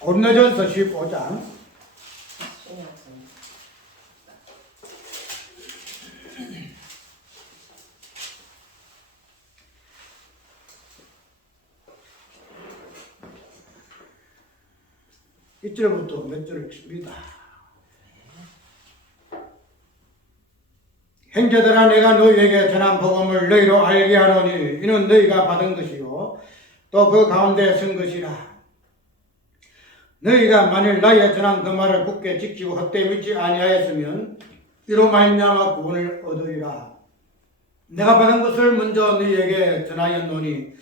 고린도전서 15장 이 절부터 몇 절 읽습니다. 형제들아, 내가 너희에게 전한 복음을 너희로 알게 하노니 이는 너희가 받은 것이요 또 그 가운데 쓴 것이라. 너희가 만일 나의 전한 그 말을 굳게 지키고 헛되이 믿지 아니하였으면 이로 말미암아 구원을 얻으리라. 내가 받은 것을 먼저 너희에게 전하였노니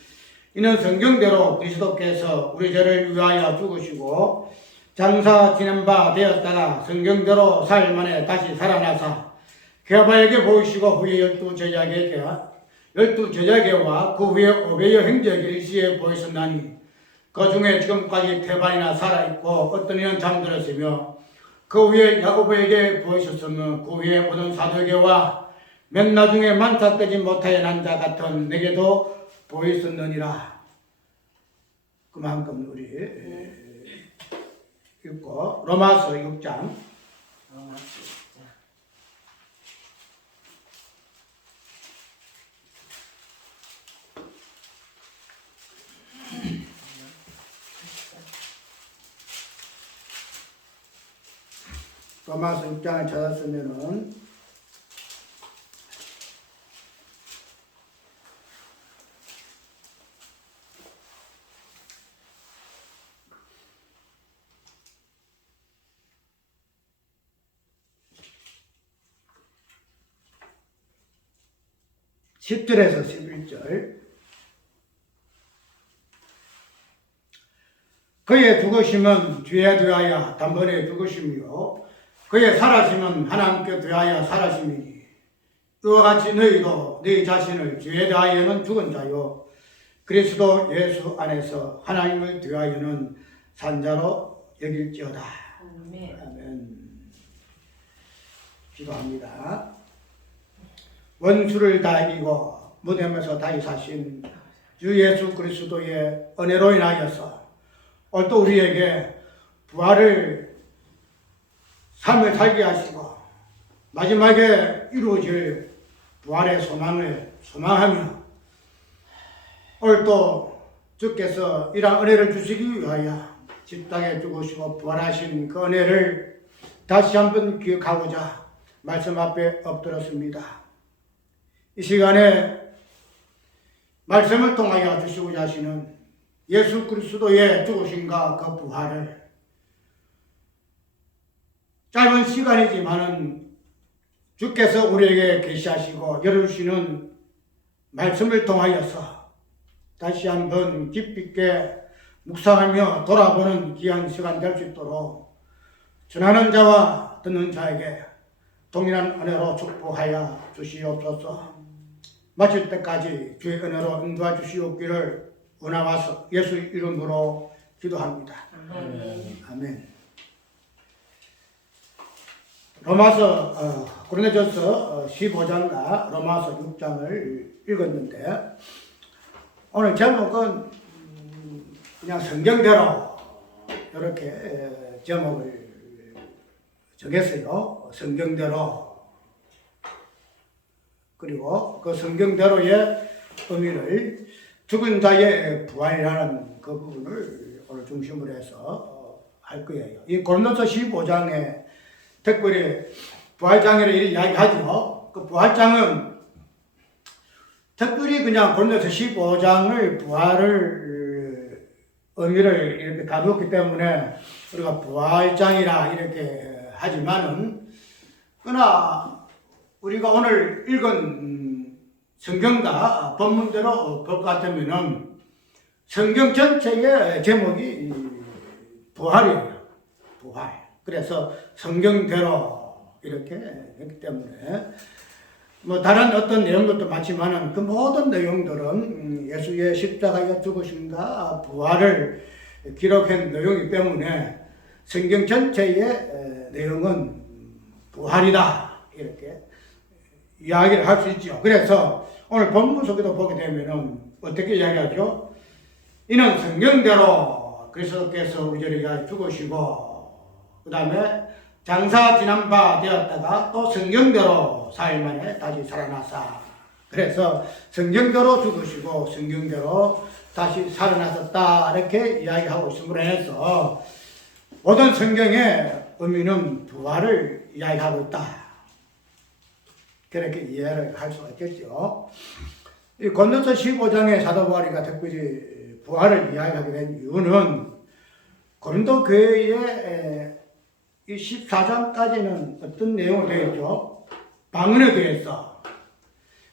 이는 성경대로 그리스도께서 우리 죄를 위하여 죽으시고 장사 지낸 바 되었다가 성경대로 사흘 만에 다시 살아나사 게바에게 보이시고 후에 열두 제자에게와 그 후에 500여 형제에게 일시에 보이셨나니 그 중에 지금까지 태반이나 살아있고 어떤 이는 잠들었으며 그 후에 야고보에게 보이셨으며 그 후에 모든 사도에게와 맨 나중에 만삭되지 못하여 난 자 같은 내게도 보이셨느니라. 그만큼 우리 읽고 로마서 6장 로마서 6장을 찾았으면은 10절에서 11절. 그의 죽으심은 죄에 대하여 단번에 죽으심이요 그의 살아심은 하나님께 대하여 살아심이니 이와 같이 너희도 너희 자신을 죄에 대하여는 죽은 자요 그리스도 예수 안에서 하나님을 대하여는 산 자로 여길지어다. 아멘. 아멘. 기도합니다. 원수를 다 이기고 무덤에서 다시 사신 주 예수 그리스도의 은혜로 인하여서 오늘 또 우리에게 부활을 삶을 살게 하시고 마지막에 이루어질 부활의 소망을 소망하며 오늘 또 주께서 이러한 은혜를 주시기 위하여 십자가에 죽으시고 부활하신 그 은혜를 다시 한번 기억하고자 말씀 앞에 엎드렸습니다. 이 시간에 말씀을 통하여 주시고자 하시는 예수 그리스도의 죽으심과 그 부활을 짧은 시간이지만은 주께서 우리에게 계시하시고 열어주시는 말씀을 통하여서 다시 한번 깊이 있게 묵상하며 돌아보는 귀한 시간 될 수 있도록 전하는 자와 듣는 자에게 동일한 은혜로 축복하여 주시옵소서. 마칠 때까지 주의 은혜로 인도해 주시옵기를 원하와서 예수 이름으로 기도합니다. 아멘. 로마서 고린도전서 15장과 로마서 6장을 읽었는데 오늘 제목은 그냥 성경대로 이렇게 제목을 정했어요. 성경대로. 그리고 그 성경대로의 의미를 죽은 자의 부활이라는 그 부분을 오늘 중심으로 해서 할 거예요. 이 고린도서 15장에 특별히 부활장애를 이야기하죠. 그 부활장은 특별히 그냥 고린도서 15장을 부활을 의미를 이렇게 다루었기 때문에 우리가 부활장이라 이렇게 하지만은 그러나 우리가 오늘 읽은 성경과 본문대로 볼 것 같으면은 성경 전체의 제목이 부활이에요. 부활. 그래서 성경대로 이렇게 했기 때문에 뭐 다른 어떤 내용들도 많지만은 그 모든 내용들은 예수의 십자가의 죽으심과 부활을 기록한 내용이기 때문에 성경 전체의 내용은 부활이다. 이렇게 이야기를 할 수 있죠. 그래서 오늘 본문 속에도 보게 되면은 어떻게 이야기하죠? 이는 성경대로 그리스도께서 우리를 위하여 죽으시고 그 다음에 장사 지난 바 되었다가 또 성경대로 4일 만에 다시 살아나사. 그래서 성경대로 죽으시고 성경대로 다시 살아나셨다 이렇게 이야기하고 있음으로 해서 모든 성경의 의미는 부활을 이야기하고 있다. 그렇게 이해를 할 수가 있겠죠. 이 고린도서 15장의 사도 바울이가 특별히 부활을 이야기하게 된 이유는 고린도 교회의 이 14장까지는 어떤 내용으로 되어 있죠? 방언에 대해서.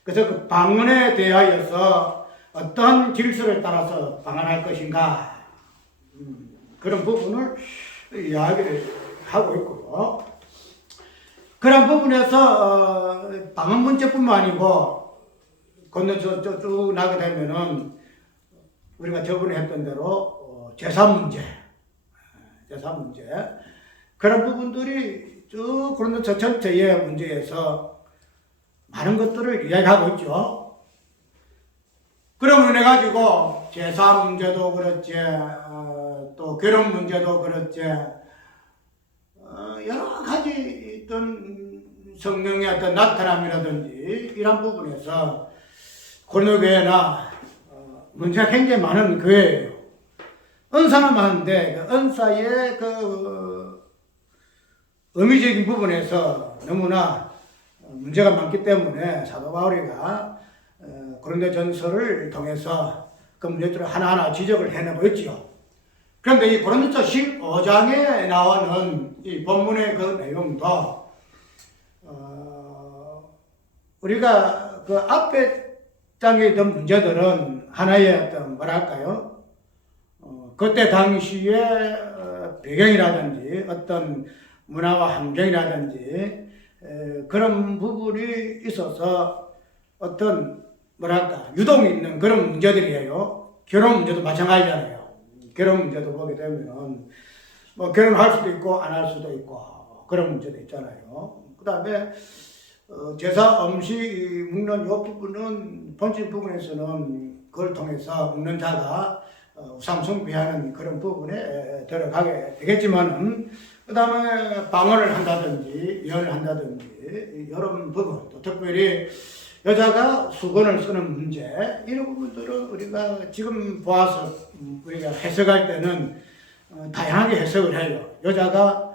그래서 그 방언에 대하여서 어떤 질서를 따라서 방언할 것인가 그런 부분을 이야기를 하고 있고요. 그런 부분에서 방언 문제뿐만 아니고 건너서 쭉 나게 되면은 우리가 저번에 했던 대로 제사 문제 그런 부분들이 쭉 고린도서 전체의 문제에서 많은 것들을 이야기하고 있죠. 그러면 해가지고 제사 문제도 그렇지, 또 결혼 문제도 그렇지, 여러 가지 어떤 성령의 어떤 나타남이라든지 이런 부분에서 고린도 교회나 문제가 굉장히 많은 교회예요. 은사는 많은데 그 은사의 그 의미적인 부분에서 너무나 문제가 많기 때문에 사도 바울이가 고린도전서를 통해서 그 문제들을 하나하나 지적을 해내고 있지요. 그런데 이 고린도서 15장에 나오는 이 본문의 그 내용도 우리가 그 앞에 장에 있던 문제들은 하나의 어떤 뭐랄까요? 그때 당시의 배경이라든지 어떤 문화와 환경이라든지 그런 부분이 있어서 어떤 뭐랄까 유동이 있는 그런 문제들이에요. 결혼 문제도 마찬가지잖아요. 결혼 문제도 보게 되면 뭐 결혼할 수도 있고 안 할 수도 있고 그런 문제도 있잖아요. 그 다음에 제사 음식 먹는 이 부분은 본질 부분에서는 그걸 통해서 먹는 자가 우상 숭배하는 그런 부분에 들어가게 되겠지만은 그 다음에 방언을 한다든지 예언을 한다든지 이런 부분 또 특별히 여자가 수건을 쓰는 문제 이런 부분들은 우리가 지금 보아서 우리가 해석할 때는 다양하게 해석을 해요. 여자가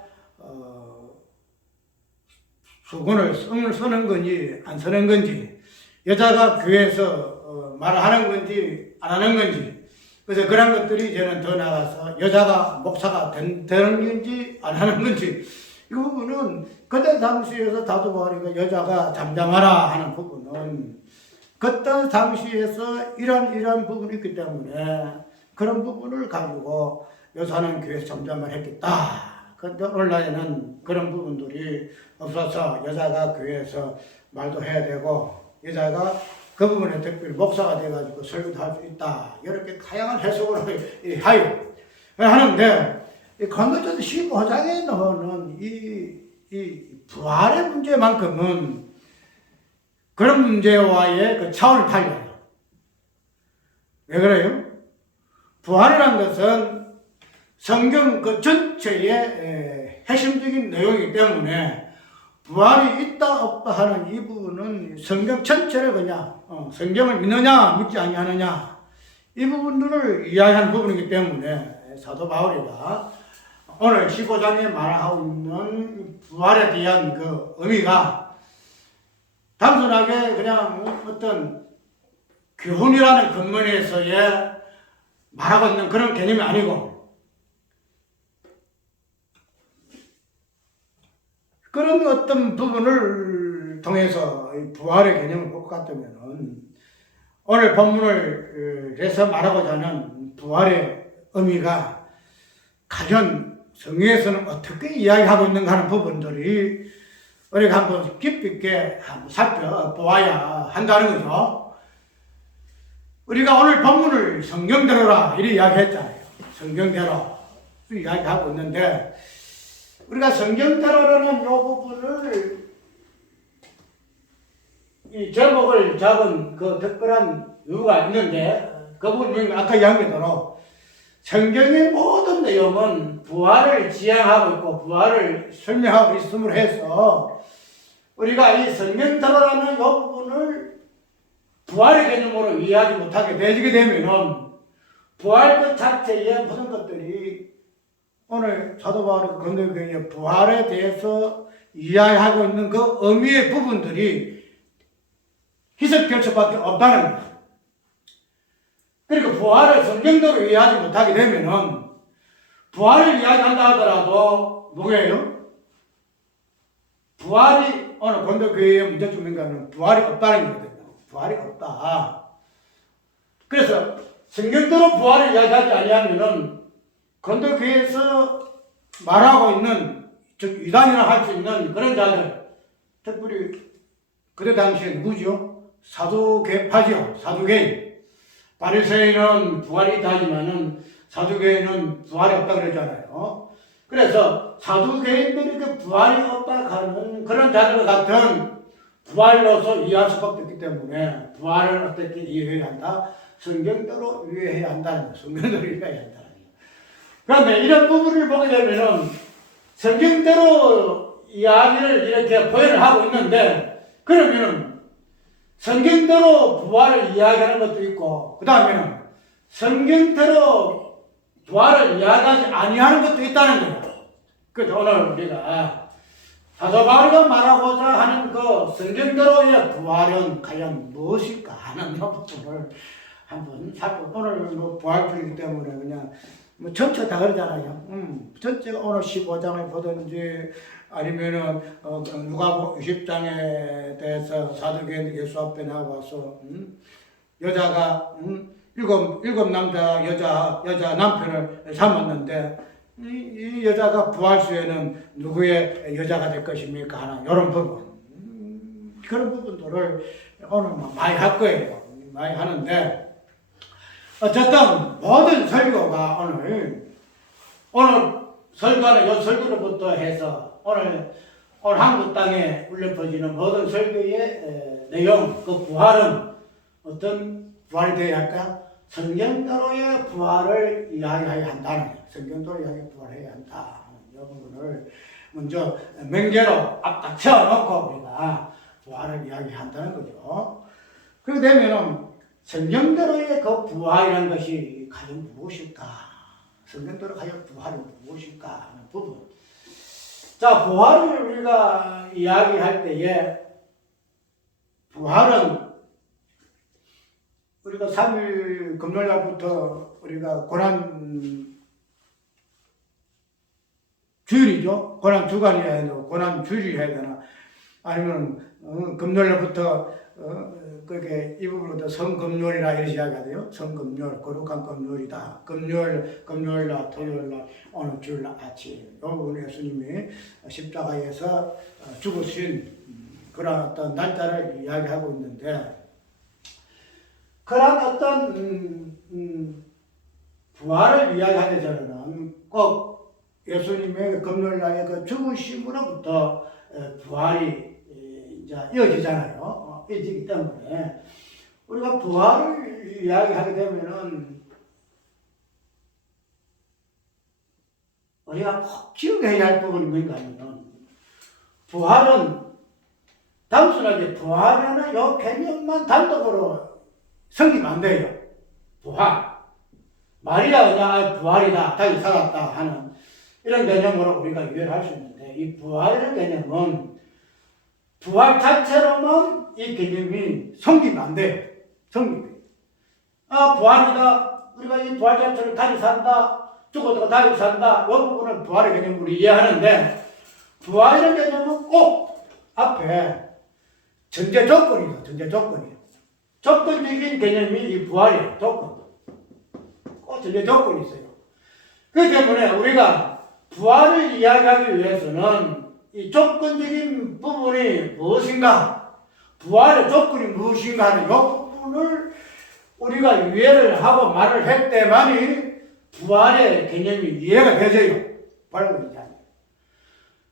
수건을 쓰는 건지 안 쓰는 건지 여자가 교회에서 말하는 건지 안 하는 건지 그래서 그런 것들이 이제는 더 나가서 여자가 목사가 되는 건지 안 하는 건지 이 부분은 그때 당시에서 사도 바울이가 여자가 잠잠하라 하는 부분은 그때 당시에서 이런 부분이 있기 때문에 그런 부분을 가지고 여자는 교회에서 잠잠을 했겠다. 그런데 오늘날에는 그런 부분들이 없어서 여자가 교회에서 말도 해야 되고 여자가 그 부분에 특별히 목사가 돼가지고 설교도 할 수 있다. 이렇게 다양한 해석을 하여 하는데 고린도전서 15장에 나오는 이 부활의 문제만큼은 그런 문제와의 그 차원을 달려요. 왜 그래요? 부활이라는 것은 성경 그 전체의 핵심적인 내용이기 때문에 부활이 있다 없다 하는 이 부분은 성경 전체를 그냥 성경을 믿느냐 믿지 아니하느냐 이 부분들을 이야기하는 부분이기 때문에 사도 바울이가 오늘 15장에 말하고 있는 부활에 대한 그 의미가 단순하게 그냥 어떤 교훈이라는 근본에서의 말하고 있는 그런 개념이 아니고 그런 어떤 부분을 통해서 부활의 개념을 볼 것 같으면 오늘 본문을 해서 말하고자 하는 부활의 의미가 과연 성경에서는 어떻게 이야기하고 있는가 하는 부분들이 우리가 한번 깊이 있게 한번 살펴보아야 한다는 거죠. 우리가 오늘 본문을 성경대로라 이렇게 이야기했잖아요. 성경대로 이야기하고 있는데 우리가 성경대로라는 이 부분을 이 제목을 잡은 그 특별한 이유가 있는데 그 부분은 아까 이야기한 대로 성경의 모든 내용은 부활을 지향하고 있고 부활을 설명하고 있음으로 해서 우리가 이 성경대로라는 이 부분을 부활의 개념으로 이해하지 못하게 되게 되면은 부활 그 자체의 모든 것들이 오늘 사도 바울이 건너교회의 부활에 대해서 이야기하고 있는 그 의미의 부분들이 희석될 수밖에 없다는 거예요. 그러니까 부활을 성경대로 이해하지 못하게 되면은 부활을 이야기한다 하더라도 뭐예요? 부활이 오늘 건너교회의 문제점인가는 부활이 없다는 거거든요. 부활이 없다. 그래서 성경대로 부활을 이야기하지 아니하면은 건너교회에서 말하고 있는 즉 이단이라 할 수 있는 그런 자들, 특별히 그때 당시에 누구죠? 사두개파죠. 사두개인. 바리새인은 부활이 있다 하지만은 사두개인은 부활이 없다 그러잖아요. 그래서 사두개인들이 그 부활이 없다 하는 그런 자들과 같은 부활로서 이해할 수밖에 없기 때문에 부활을 어떻게 이해해야 한다? 성경대로 이해해야 한다는 거예요. 성경대로 이해해야 한다는 거예요. 그런데 이런 부분을 보게 되면은 성경대로 이야기를 이렇게 표현을 하고 있는데 그러면은 성경대로 부활을 이야기하는 것도 있고 그 다음에는 성경대로 부활을 이야기하지 아니하는 것도 있다는 거예요. 그래서 오늘 우리가 사도 바울이 말하고자 하는 그 성경대로의 부활은 과연 무엇일까 하는 부분을 한번 살펴. 오늘 뭐 부활절이기 때문에 그냥 뭐 전체 다 그러잖아요. 전체가 오늘 15장을 보든지 아니면은 누가복음 20장에 대해서 사도계인 예수 앞에 나와서 여자가 일곱 남자 여자 남편을 삼았는데 이 여자가 부활수에는 누구의 여자가 될 것입니까 하는 이런 부분 그런 부분들을 오늘 많이 할 거예요. 많이 하는데 어쨌든 모든 설교가 오늘 설교는 요 설교로부터 해서 오늘 한국 땅에 울려 퍼지는 모든 설교의 내용, 그 부활은 어떤 부활이 되어야 할까? 성경대로의 부활을 이야기해야 한다는 거예요. 성경대로 이야기 부활해야 한다. 이 부분을 먼저 맹제로 앞딱 세워놓고 우리가 부활을 이야기한다는 거죠. 그렇게 되면은 성경대로의 그 부활이라는 것이 과연 무엇일까? 성경대로 과연 부활이 무엇일까 하는 부분. 자, 부활을 우리가 이야기할 때에 부활은 우리가 3일 금요일날부터 우리가 고난 주일이죠. 고난 주간이라 해야 되나, 고난 주일이 해야 되나, 아니면 금요일날부터 그렇게 이 부분부터 성금요일이라 이렇게 이야기하대요. 성금요일, 거룩한 금요일이다. 금요일날, 토요일날, 오늘 주일날 아침. 이 부분 예수님이 십자가에서 죽으신 그런 어떤 날짜를 이야기하고 있는데 그런 어떤 부활을 이야기하기 전에는 꼭 예수님의 금요일날의 그 죽으심으로부터 부활이 이제 이어지잖아요. 이어지기 때문에 우리가 부활을 이야기하게 되면은 우리가 꼭 기억해야 할 부분이 뭔가 하면 부활은 단순하게 부활이라는 요 개념만 단독으로 성립 안 돼요. 부활. 말이라 그냥 부활이다, 다시 살았다 하는 이런 개념으로 우리가 이해를 할 수 있는데 이 부활이라는 개념은 부활 자체로만 이 개념이 성립 안 돼요. 성립이. 부활이다. 우리가 이 부활 자체를 다시 산다. 죽어도 다시 산다. 이 부분은 부활의 개념으로 이해하는데 부활이라는 개념은 꼭 앞에 전제 조건이죠. 전제 조건이에요. 조건적인 개념이 이 부활이에요. 조건. 꼭 전제 조건이 있어요. 그렇기 때문에 우리가 부활을 이야기하기 위해서는 이 조건적인 부분이 무엇인가, 부활의 조건이 무엇인가 하는 이 부분을 우리가 이해를 하고 말을 했때만이 부활의 개념이 이해가 되져요. 부활을 이야기.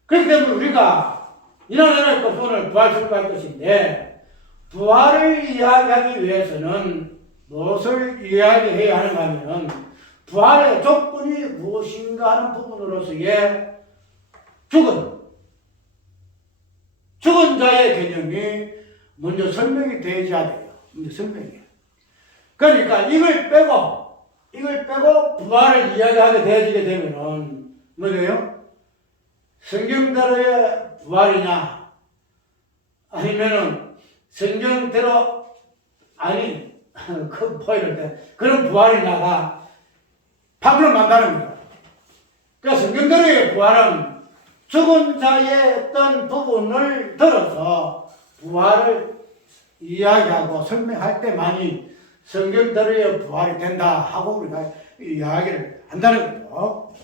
그렇기 때문에 우리가 이런 것을 오늘 부활 설교할 것인데 부활을 이야기하기 위해서는 무엇을 이야기해야 하는가 하면 부활의 조건이 무엇인가 하는 부분으로서의 죽은 자의 개념이 먼저 설명이 되어야 돼요. 먼저 설명이에요. 그러니까 이걸 빼고 부활을 이야기하게 되어지게 되면은 뭐예요? 성경대로의 부활이냐 아니면은 성경대로 아닌 그런 부활이냐가 판문을 만다는 거예요. 그러니까 성경대로의 부활은 죽은 자의 어떤 부분을 들어서 부활을 이야기하고 설명할 때만이 성경대로의 부활이 된다 하고 우리가 이야기를 한다는 거죠.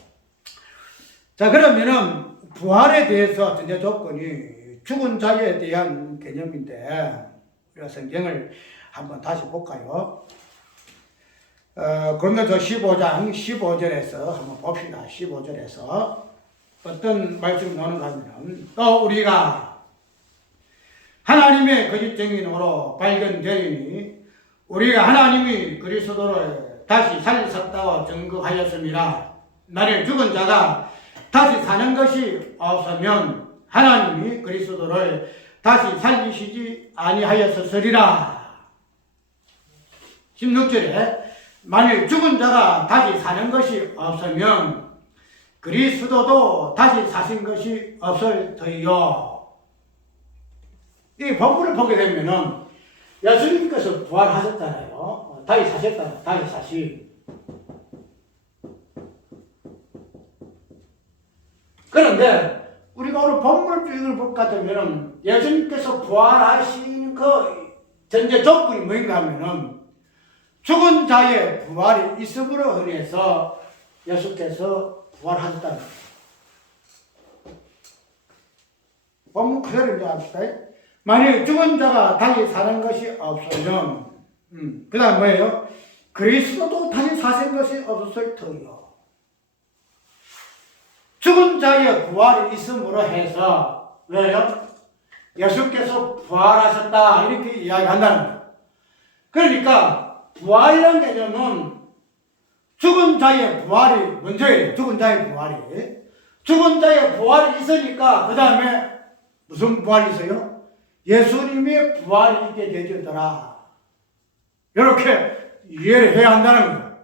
자, 그러면은 부활에 대해서 전제 조건이 죽은 자에 대한 개념인데 우리가 성경을 한번 다시 볼까요? 고린도서 15장 15절에서 한번 봅시다. 15절에서 어떤 말씀이 나오는가 하면 또 우리가 하나님의 거짓 증인으로 발견되리니 우리가 하나님이 그리스도를 다시 살리셨다고 증거하였습니다. 만일 죽은 자가 다시 사는 것이 없으면 하나님이 그리스도를 다시 살리시지 아니하였으리라. 16절에 만일 죽은 자가 다시 사는 것이 없으면 그리스도도 다시 사신 것이 없을 터이요. 이 본문을 보게 되면은 예수님께서 부활하셨잖아요. 다시 사셨잖아요. 다시 사시. 그런데 우리가 오늘 본문을 쭉 볼 것 같으면 예수님께서 부활하신 그 전제 조건이 뭐인가 하면은 죽은 자의 부활이 있음으로 인해서 예수께서 부활하셨다는 거예요. 본문 그대로 이제 합시다. 만일 죽은 자가 다시 사는 것이 없으면 그 다음 뭐예요? 그리스도도 다시 사신 것이 없을 터이요. 죽은 자의 부활이 있음으로 해서 왜요? 예수께서 부활하셨다 이렇게 이야기한다는 거예요. 그러니까 부활이라는 개념은 죽은 자의 부활이 먼저예요. 죽은 자의 부활이 있으니까 그 다음에 무슨 부활이 있어요? 예수님의 부활이 있게 되더라. 이렇게 이해를 해야 한다는 거예요.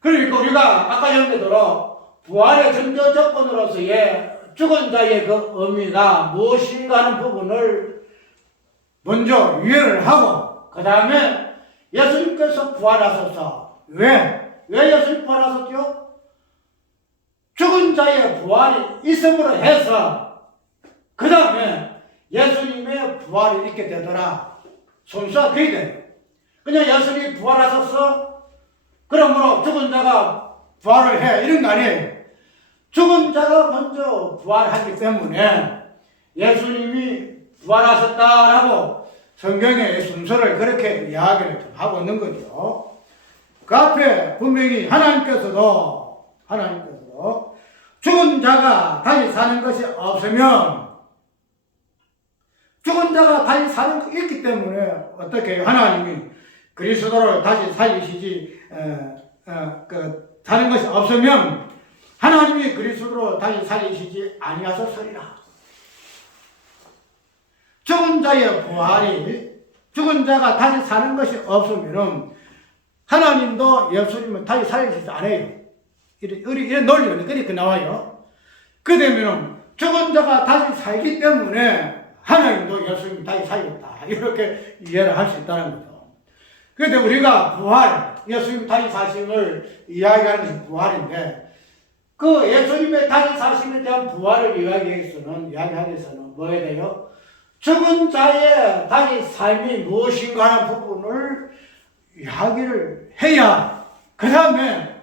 그러니까 우리가 아까 전에도 부활의 전제 조건으로서의 죽은 자의 그 의미가 무엇인가 하는 부분을 먼저 이해를 하고 그 다음에 예수님께서 부활하셔서 왜 예수님 부활하셨죠? 죽은 자의 부활이 있음으로 해서 그 다음에 예수님의 부활이 있게 되더라. 순서가 그게 돼요. 그냥 예수님이 부활하셨어? 그러므로 죽은 자가 부활을 해. 이런 거 아니에요. 죽은 자가 먼저 부활하기 때문에 예수님이 부활하셨다라고 성경의 순서를 그렇게 이야기를 하고 있는 거죠. 그 앞에 분명히 하나님께서도 죽은 자가 다시 사는 것이 없으면 죽은 자가 다시 사는 것이 있기 때문에 어떻게 해요? 하나님이 그리스도를 다시 살리시지 사는 것이 없으면 하나님이 그리스도를 다시 살리시지 아니하셨으리라. 죽은 자의 부활이 죽은 자가 다시 사는 것이 없으면 하나님도 예수님을 다시 살리시지 않아요. 이런 논리는 그렇게 나와요. 그 되면 죽은 자가 다시 살기 때문에 하나님도 예수님을 다시 살렸다. 이렇게 이해를 할 수 있다는 거죠. 그런데 우리가 부활, 예수님 다시 사심을 이야기하는 것이 부활인데 그 예수님의 다시 사심에 대한 부활을 이야기하기 위해서는 뭐 해야 돼요? 죽은 자의 다시 삶이 무엇인가 하는 부분을 이야기를 해야 그 다음에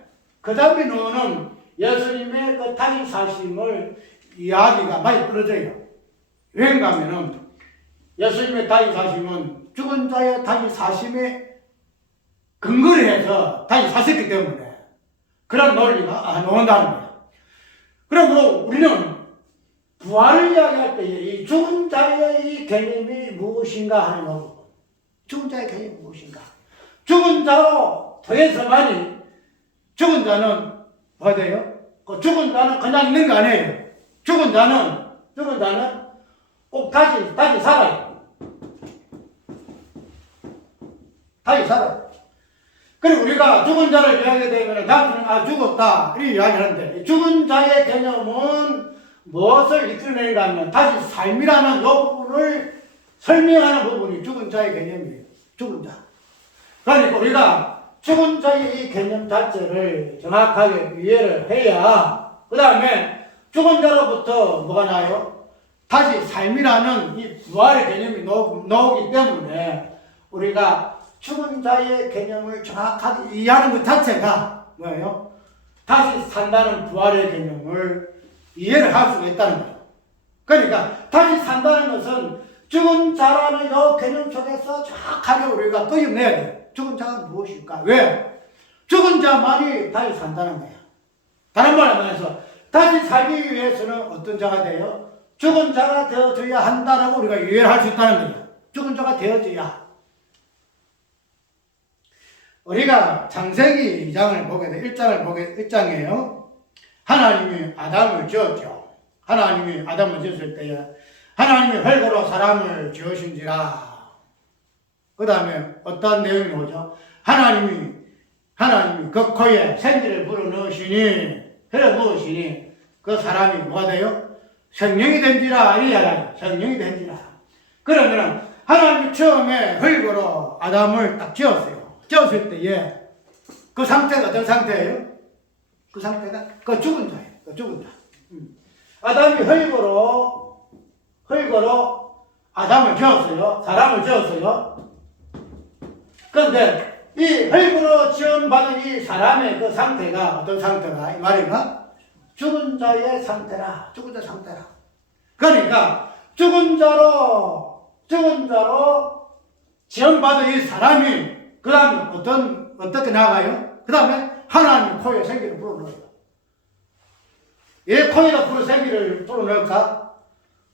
너는 예수님의 그 다시 사심을 이야기가 많이 떨어져요. 왜인가 하면은 예수님의 다시 사심은 죽은 자의 다시 사심에 근거를 해서 다시 사셨기 때문에 그런 논리가 나온다는 거예요. 그러므로 우리는 부활을 이야기할 때 이 죽은 자의 이 개념이 무엇인가 하는 거고 죽은 자의 개념이 무엇인가 죽은 자로 더해서만이 죽은 자는 뭐가 돼요? 그 죽은 자는 그냥 있는 거 아니에요. 죽은 자는 꼭 다시 살아요. 다시 살아요. 그리고 우리가 죽은 자를 이야기하게 되면 당신은 죽었다 이렇게 이야기하는데, 죽은 자의 개념은 무엇을 이끌어내는가 하면 다시 삶이라는 이 부분을 설명하는 부분이 죽은 자의 개념이에요. 죽은 자. 그러니까 우리가 죽은 자의 이 개념 자체를 정확하게 이해를 해야 그 다음에 죽은 자로부터 뭐가 나요? 다시 삶이라는 이 부활의 개념이 나오기 때문에 우리가 죽은 자의 개념을 정확하게 이해하는 것 자체가 뭐예요? 다시 산다는 부활의 개념을 이해를 할 수가 있다는 거예요. 그러니까 다시 산다는 것은 죽은 자라는 이 개념 속에서 정확하게 우리가 끄집내야 돼요. 죽은 자가 무엇일까? 왜? 죽은 자만이 다시 산다는 거야. 다른 말로 말해서 다시 살기 위해서는 어떤 자가 돼요? 죽은 자가 되어줘야 한다라고 우리가 이해를 할 수 있다는 거야. 죽은 자가 되어줘야. 우리가 창세기 2장을 보게 돼, 1장이에요. 하나님이 아담을 지었죠. 하나님이 아담을 지었을 때에 하나님이 흙으로 사람을 지으신지라. 그 다음에 어떤 내용이 나오죠? 하나님이 그 코에 생기를 불어넣으시니, 흘러넣으시니, 그 사람이 뭐가 돼요? 성령이 된지라. 이 이야기예요. 성령이 된지라. 그러면은, 하나님이 처음에 흙으로 아담을 딱 지었어요. 지었을 때에, 그 상태가 어떤 상태예요? 그 상태가, 그 죽은 자예요. 그 죽은 자. 아담이 흙으로 아담을 지었어요. 사람을 지었어요. 그런데 이 흙으로 지원받은 이 사람의 그 상태가 어떤 상태가 이 말인가? 죽은 자의 상태라. 죽은 자 상태라. 그러니까 죽은 자로 지원받은 이 사람이 그 다음에 어떻게 나아가요? 그 다음에 하나님 코에 생기를 불어넣어요. 왜 코에다 생기를 불어넣을까?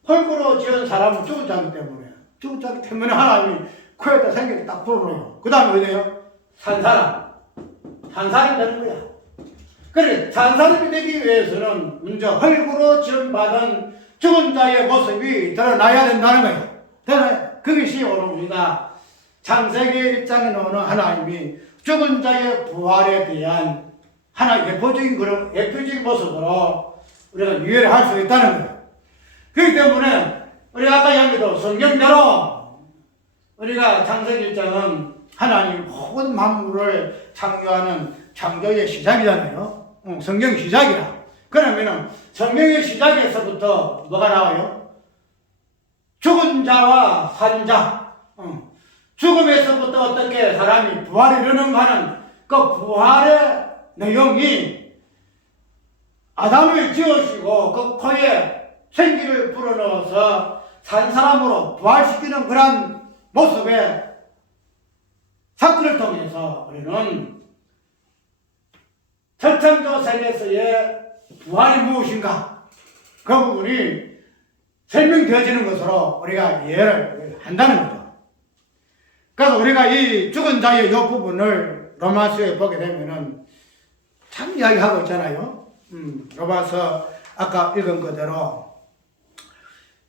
흙으로 지은 사람은 죽은 자이기 때문에 하나님이 코에다 생기를 딱 불어넣어요. 그 다음에 어디 돼요? 산 사람이 되는 거야. 그래, 산 사람이 되기 위해서는 먼저 흙으로 지원받은 죽은 자의 모습이 드러나야 된다는 거예요. 그것이 오늘 우리가 창세기 1장에 나오는 하나님이 죽은 자의 부활에 대한 하나의 예표적인 모습으로 우리가 이해를 할 수 있다는 거예요. 그렇기 때문에 우리가 아까 이야기도 성경대로 우리가 창세기 1장은 하나님 모든 만물을 창조하는 창조의 시작이잖아요. 성경 시작이라. 그러면은 성경의 시작에서부터 뭐가 나와요? 죽은 자와 산 자. 죽음에서부터 어떻게 사람이 부활에 이르는가 하는 그 부활의 내용이 아담을 지으시고 그 코에 생기를 불어넣어서 산 사람으로 부활시키는 그런 모습의 사건을 통해서 우리는 철창조 세계에서의 부활이 무엇인가 그 부분이 설명되어지는 것으로 우리가 이해를 한다는 거죠. 그래서 우리가 이 죽은 자의 이 부분을 로마서에 보게 되면은 참 이야기하고 있잖아요. 로마서 아까 읽은 그대로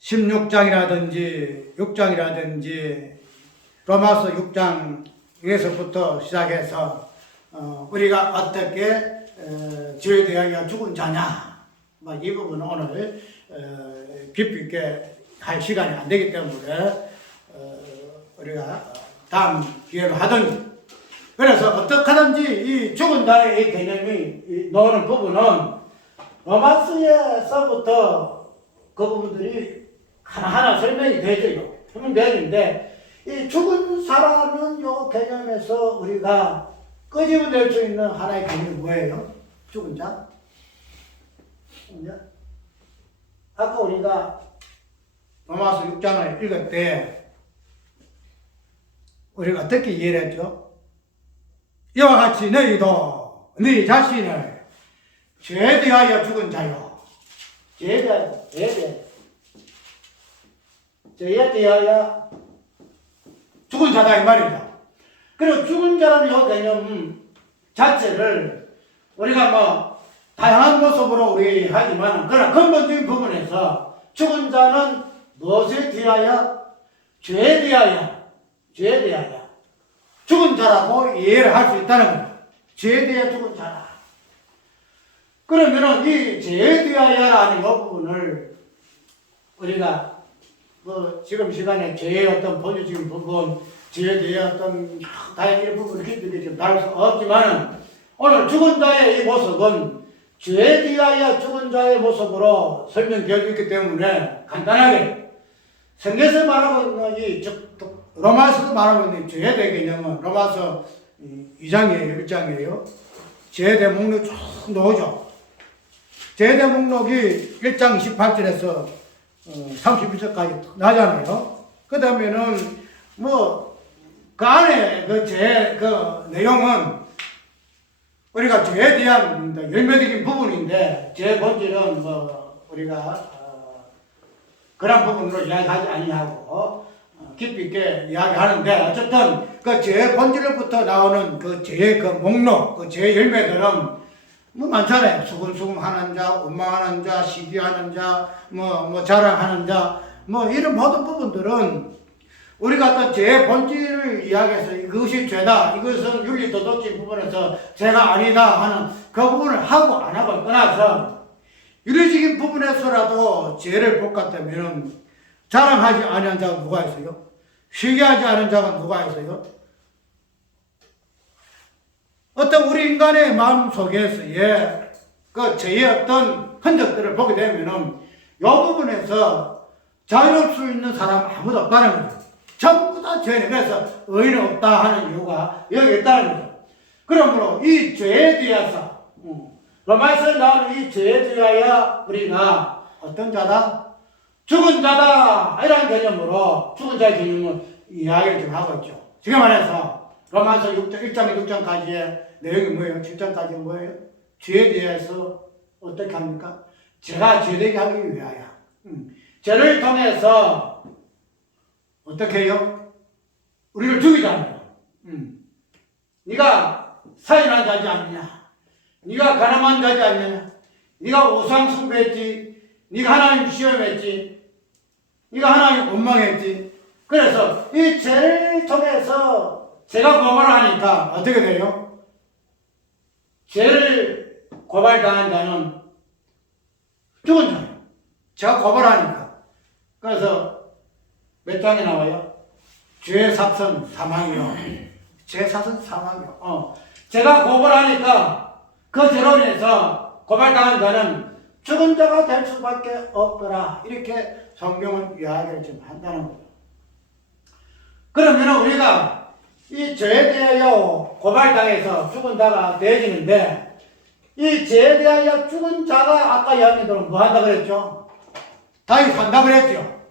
16장이라든지 6장이라든지 로마서 6장에서부터 시작해서 우리가 어떻게 죄에 대하여 죽은 자냐 이 부분은 오늘 깊이 있게 할 시간이 안 되기 때문에 우리가 다음 기회로 하든지. 그래서 어떻게 하든지 이 죽은 자의 이 개념이 나오는 부분은 로마서에서부터 그 부분들이 하나하나 설명이 되죠. 설명되는데 이 죽은 사람은 요 개념에서 우리가 끄집어낼 수 있는 하나의 개념이 뭐예요? 죽은 자? 아까 우리가 로마서 6장을 읽을 때 우리가 어떻게 이해를 했죠? 이와 같이 너희도 너희 자신을 죄에 대하여 죽은 자요. 죄에 대하여 죽은 자다 이 말이죠. 그리고 죽은 자라는 이 개념 자체를 우리가 뭐 다양한 모습으로 우리 하지만 그러나 근본적인 부분에서 죽은 자는 무엇에 대하여? 죄에 대하여 죽은 자라고 이해를 할 수 있다는 거예요. 죄에 대하여 죽은 자라. 그러면은 이 죄에 대하여라는 이 부분을 우리가 뭐 지금 시간에 죄의 어떤 본질적인 부분, 죄에 대해 어떤 다양한 부분을 깊게 지금 다룰 수 없지만은 오늘 죽은 자의 이 모습은 죄에 대하여 죽은 자의 모습으로 설명되어 있기 때문에 간단하게 성경에서 말하고 있는 이 로마서도 말하고 있는 죄에 대한 개념은 로마서 2장이에요, 1장이에요. 죄에 대한 목록 쭉 나오죠. 죄에 대한 목록이 1장 28절에서 31절까지 나잖아요. 그 다음에는 그 안에 그 내용은 우리가 죄에 대한 열매적인 부분인데, 죄의 본질은 우리가 그런 부분으로 이야기하지 아니하고 깊이 있게 이야기하는데, 어쨌든 그 죄의 본질로부터 나오는 그 죄의 그 목록, 그 죄의 열매들은 많잖아요. 수근수근 하는 자, 원망하는 자, 시기하는 자, 자랑하는 자, 이런 모든 부분들은 우리가 어떤 죄의 본질을 이야기해서 이것이 죄다, 이것은 윤리 도덕적 부분에서 죄가 아니다 하는 그 부분을 하고 안 하고 떠나서 윤리적인 부분에서라도 죄를 복같다면 자랑하지 않은 자가 누가 있어요? 시기하지 않은 자가 누가 있어요? 어떤 우리 인간의 마음 속에서의 그 죄의 어떤 흔적들을 보게 되면은 이 부분에서 자유로울 수 있는 사람 아무도 없다는 거죠. 전부 다 죄네. 그래서 의인은 없다 하는 이유가 여기 있다는 거죠. 그러므로 이 죄에 대해서 로마에서 나오는 이 죄에 대하여 우리가 어떤 자다? 죽은 자다! 이런 개념으로 죽은 자의 개념을 이야기를 좀 하고 있죠. 지금 말해서 로마서 1장 6장까지의 내용이 뭐예요? 7장까지는 뭐예요? 죄에 대해서 어떻게 합니까? 죄가 죄되게 하기 위하여 죄를 통해서 어떻게 해요? 우리를 죽이잖아요. 네가 사인한 자지 않느냐? 네가 가늠한 자지 않느냐? 네가 우상 숭배했지? 네가 하나님 시험했지? 네가 하나님 원망했지? 그래서 이 죄를 통해서 제가 고발을 하니까 어떻게 돼요? 죄를 고발당한 자는 죽은 자예요. 제가 고발하니까. 그래서 몇 장에 나와요? 죄의 삭선 사망이요. 죄의 삭선 사망이요. 제가 고발하니까 그 죄로 인해서 고발당한 자는 죽은 자가 될 수밖에 없더라. 이렇게 성경은 이야기를 좀 한다는 거죠. 그러면 우리가 이 죄에 대하여 고발당해서 죽은 자가 되어지는데, 이 죄에 대하여 죽은 자가 아까 이야기대로 뭐 한다 그랬죠? 다시 산다 그랬죠.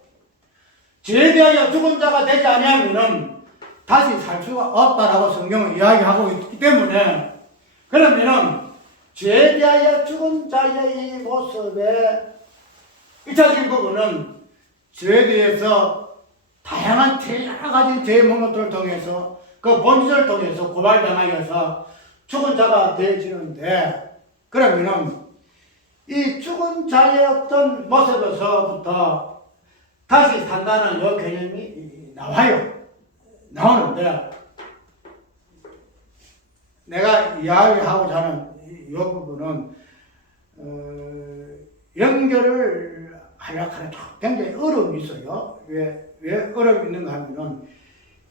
죄에 대하여 죽은 자가 되지 아니하면은 다시 살 수가 없다라고 성경은 이야기하고 있기 때문에, 그러면은 죄에 대하여 죽은 자의 이 모습의 1차적인 부분은 죄에 대해서 다양한 여러 가지 죄의 목록들을 통해서 그 본질을 통해서 고발당하여서 죽은 자가 되어지는데, 그러면은 이 죽은 자의 어떤 모습에서부터 다시 산다는 이 개념이 나오는데, 내가 이야기하고자 하는 이 부분은 연결을 하려고 하는 굉장히 어려움이 있어요. 왜 어려움이 있는가 하면은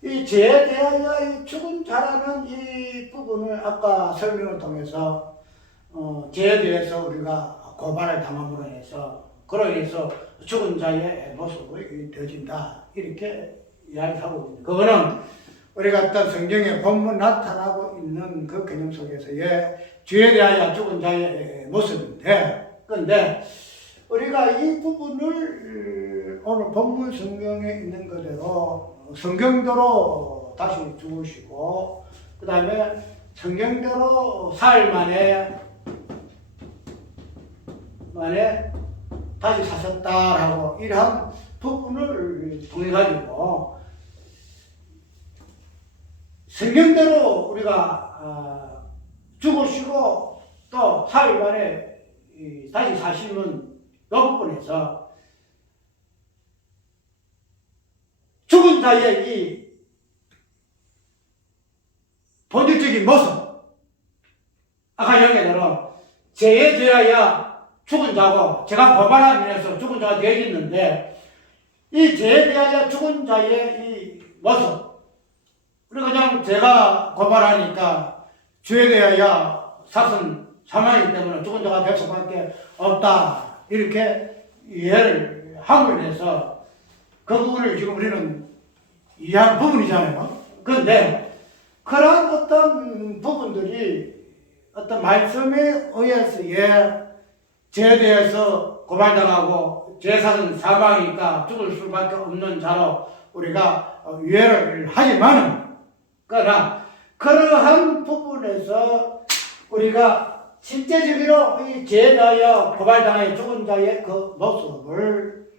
이 죄에 대하여 이 죽은 자라는 이 부분을 아까 설명을 통해서 죄에 대해서 우리가 고발을 당함으로 해서 그로 인해서 죽은 자의 모습이 되어진다. 이렇게 이야기하고 있습니다. 그거는 우리가 어떤 성경에 본문 나타나고 있는 그 개념 속에서의 죄에 대하여 죽은 자의 모습인데, 그런데 우리가 이 부분을 오늘 본문 성경에 있는 그대로 성경대로 다시 두시고, 그 다음에 성경대로 사흘 만에 다시 사셨다라고 이러한 부분을 통해 가지고 성경대로 우리가 죽으시고 또 사흘 만에 다시 사시는 이 부분에서 죽은 자의 이 본질적인 모습, 아까 얘기대로 죄에 대하여 죽은 자고 제가 고발한 면에서 죽은 자가 되어있는데 이 죄에 대하여 죽은 자의 이 모습, 그리고 그냥 제가 고발하니까 죄에 대하여 사선 사망이기 때문에 죽은 자가 될 수밖에 없다, 이렇게 이해를 함으로 해서 그 부분을 지금 우리는 이해한 부분이잖아요. 그런데 그런 어떤 부분들이 어떤 말씀에 의해서 죄에 대해서 고발당하고 죄사는 사망이니까 죽을 수밖에 없는 자로 우리가 이해를 하지만은, 그러나 그러한 부분에서 우리가 실제적으로 이 죄에 대하여 고발당해 죽은 자의 그 모습을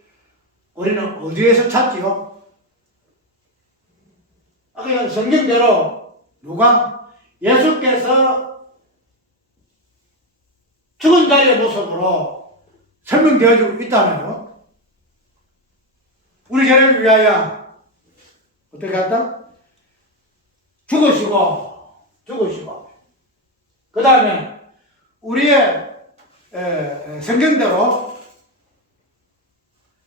우리는 어디에서 찾지요? 아까 성경대로 누가? 예수께서 죽은 자의 모습으로 설명되어지고 있다나요? 우리 죄를 위하여 어떻게 했다? 죽으시고 그 다음에 우리의 성경대로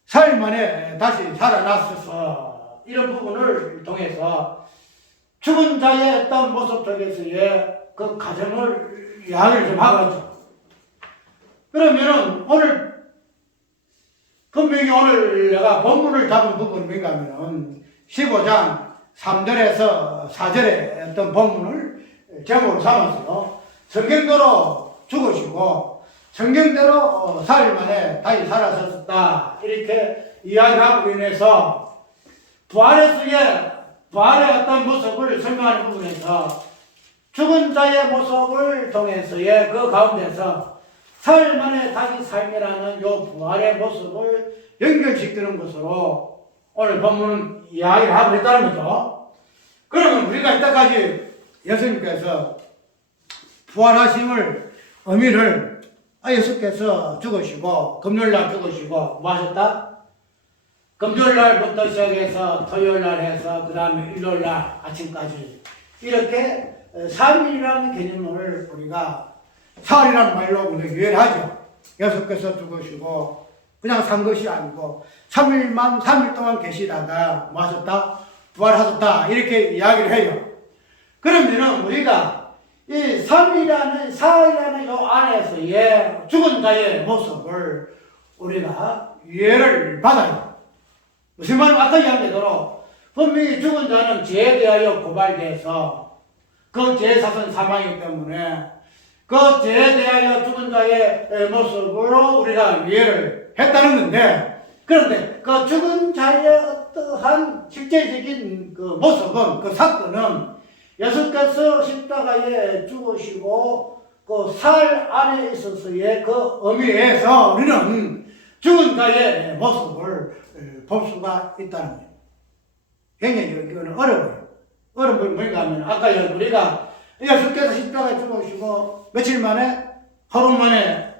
사흘 만에 다시 살아났어서 이런 부분을 통해서 죽은 자의 어떤 모습 속에서의 그 과정을 이야기를 좀 하겠죠. 그러면은 분명히 오늘 내가 본문을 잡은 부분은 뭔가 하면은 15장 3절에서 4절의 어떤 본문을 제목으로 삼았어요. 성경대로 죽으시고 성경대로 사흘 만에 다시 살아섰다, 이렇게 이야기하고 인해서 부활의 어떤 모습을 설명하는 부분에서 죽은 자의 모습을 통해서의 그 가운데서 사흘 만에 다시 삶이라는 요 부활의 모습을 연결시키는 것으로 오늘 본문은 이야기를 하고 있다는 거죠. 그러면 우리가 이때까지 예수님께서 부활하심을 의미를 예수께서 죽으시고 금요일날 죽으시고 뭐 하셨다? 금요일날부터 시작해서 토요일날 해서 그 다음에 일요일날 아침까지 이렇게 3일이라는 개념을 우리가 사흘이라는 말로 우리가 이해를 하죠. 예수께서 죽으시고 그냥 산 것이 아니고 3일 동안 계시다가 뭐 하셨다? 부활하셨다, 이렇게 이야기를 해요. 그러면은 우리가 이 3일이라는 사흘이라는 요 안에서의 죽은 자의 모습을 우리가 이해를 받아요. 무슨 말은 아까 이야기한 대로 분명히 죽은 자는 죄에 대하여 고발돼서 그 죄 사선 사망이기 때문에 그 죄에 대하여 죽은 자의 모습으로 우리가 이해를 했다는 건데, 그런데 그 죽은 자의 어떠한 실제적인 그 모습은, 그 사건은 예수께서 십자가에 죽으시고 그 살 안에 있어서의 그 의미에서 우리는 죽은 자의 모습을 볼 수가 있다는 거예요. 굉장히 이거는 어려워요. 어려운 건 뭔가 하면 아까 우리가 예수께서 십자가에 죽으시고 며칠 만에, 하루 만에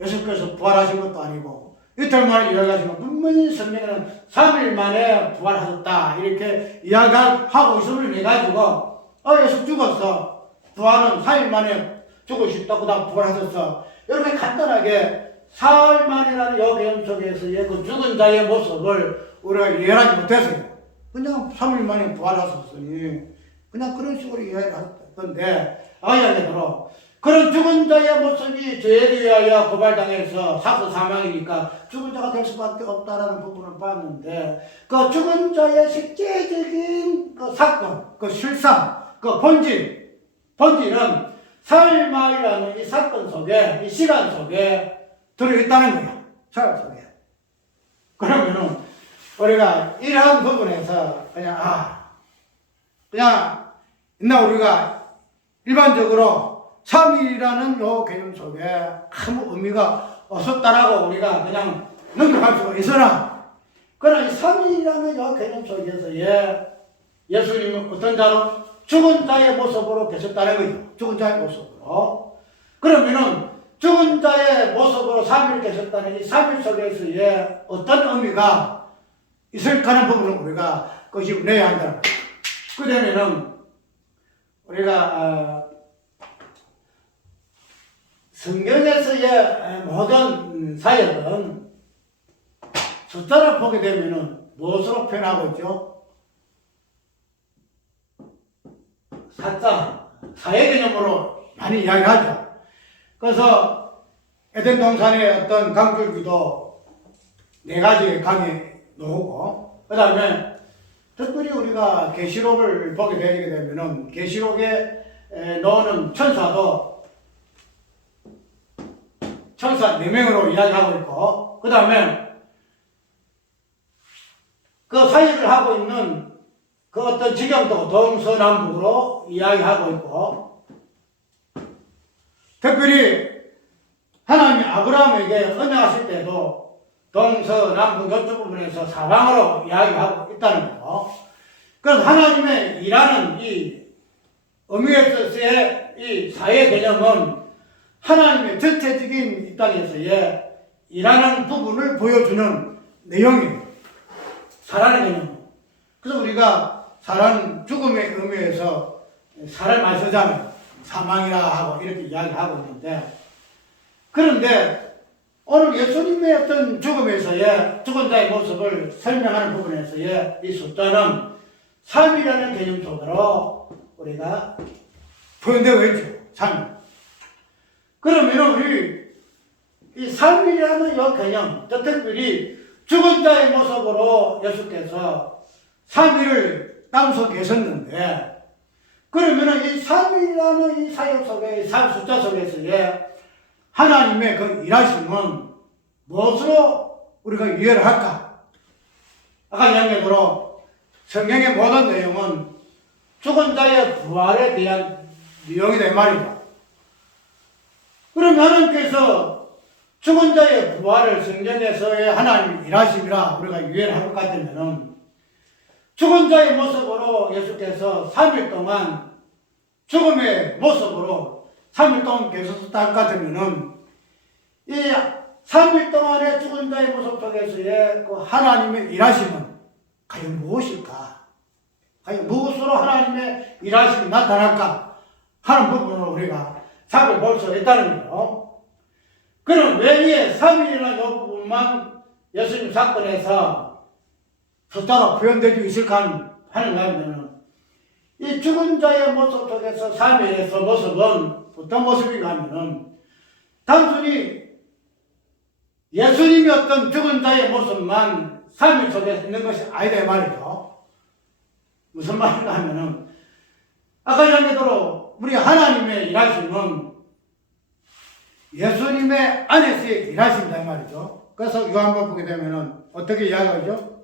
예수께서 부활하신 것도 아니고 이틀 만에 이야기하시면 분명히 성경에는 3일 만에 부활하셨다, 이렇게 이야기하고 있음을 해가지고 예수 죽었어, 부활은 4일 만에 죽으셨다, 그 다음 부활하셨어, 이렇게 간단하게 사흘 만이라는 요 개념 속에서의 그 죽은 자의 모습을 우리가 이해하지 못했어요. 그냥 3일 만에 부활하셨으니 그냥 그런 식으로 이해를 하셨던데, 이야기대로 그런 죽은 자의 모습이 죄에 대하여 고발당해서 사서 사망이니까 죽은 자가 될 수밖에 없다라는 부분을 봤는데, 그 죽은 자의 실제적인 그 사건, 그 실상, 그 본질은 사흘 만이라는 이 사건 속에, 이 시간 속에 들어있다는 거야. 사흘 속에. 그러면은 우리가 이러한 부분에서 그냥 옛날 우리가 일반적으로 3일이라는 요 개념 속에 아무 의미가 없었다라고 우리가 그냥 넘겨갈 수가 있으나, 그러나 이 3일이라는 요 개념 속에서의 예수님은 어떤 자로? 죽은 자의 모습으로 계셨다는 거죠. 죽은 자의 모습으로. 그러면은 죽은 자의 모습으로 3일을 계셨다는 이 3일 속에서의 어떤 의미가 있을까 하는 부분을 우리가 끄집어내야 한다. 그러면은 우리가 성경에서의 모든 사역은 숫자를 보게 되면은 무엇으로 표현하고 있죠? 사회 개념으로 많이 이야기하죠. 그래서 에덴 동산의 어떤 강줄기도 4가지 강이 나오고, 그 다음에 특별히 우리가 계시록을 보게 되게 되면은 계시록에 나오는 천사도 천사 4명으로 이야기하고 있고, 그 다음에 그 사역을 하고 있는 그 어떤 지경도 동서남북으로 이야기하고 있고, 특별히 하나님이 아브라함에게 은혜하실 때도 동서남북 이쪽 부분에서 사방으로 이야기하고 있다는 거. 그래서 하나님의 일하는 이 의미에 있어서의 이 사회 개념은 하나님의 전체적인 이 땅에서의 일하는 부분을 보여주는 내용이에요. 살아는 개념. 그래서 우리가 살아는 죽음의 의미에서 살을 많이 쓰잖아요. 사망이라 하고 이렇게 이야기하고 있는데, 그런데 오늘 예수님의 어떤 죽음에서의 죽은 자의 모습을 설명하는 부분에서의 이 숫자는 3이라는 개념 속으로 우리가 표현되어 있죠. 3. 그러면 우리 이 3이라는 이 개념, 특별히 죽은 자의 모습으로 예수께서 3일을 땅속에 계셨는데, 그러면 이 3일이라는 이 사역 속에, 이 숫자 속에서의 하나님의 그 일하심은 무엇으로 우리가 이해를 할까? 아까 이야기한 대로 성경의 모든 내용은 죽은 자의 부활에 대한 내용이다 이 말이죠. 그럼 하나님께서 죽은 자의 부활을 성경에서의 하나님의 일하심이라 우리가 이해를 할 것 같으면은, 죽은 자의 모습으로 예수께서 3일 동안 죽음의 모습으로 3일 동안 계셨다 할 것 같으면은, 이 3일 동안의 죽은 자의 모습 속에서의 그 하나님의 일하심은 과연 무엇일까? 과연 무엇으로 하나님의 일하심이 나타날까? 하는 부분을 우리가 살펴볼 수 있다는 거예요. 그럼 왜 이 3일이라는 이 부분만 예수님 사건에서 숫자로 표현될 수 있을까 하는가 하면, 이 죽은 자의 모습 속에서 3일에서 모습은 어떤 모습인가 하면은, 단순히 예수님이 어떤 죽은 자의 모습만 3일 속에 있는 것이 아니다 이 말이죠. 무슨 말인가 하면은, 아까 이야기대로 우리 하나님의 일하심은 예수님의 안에서의 일하신다 이 말이죠. 그래서 요한복음 보게 되면은 어떻게 이야기하죠?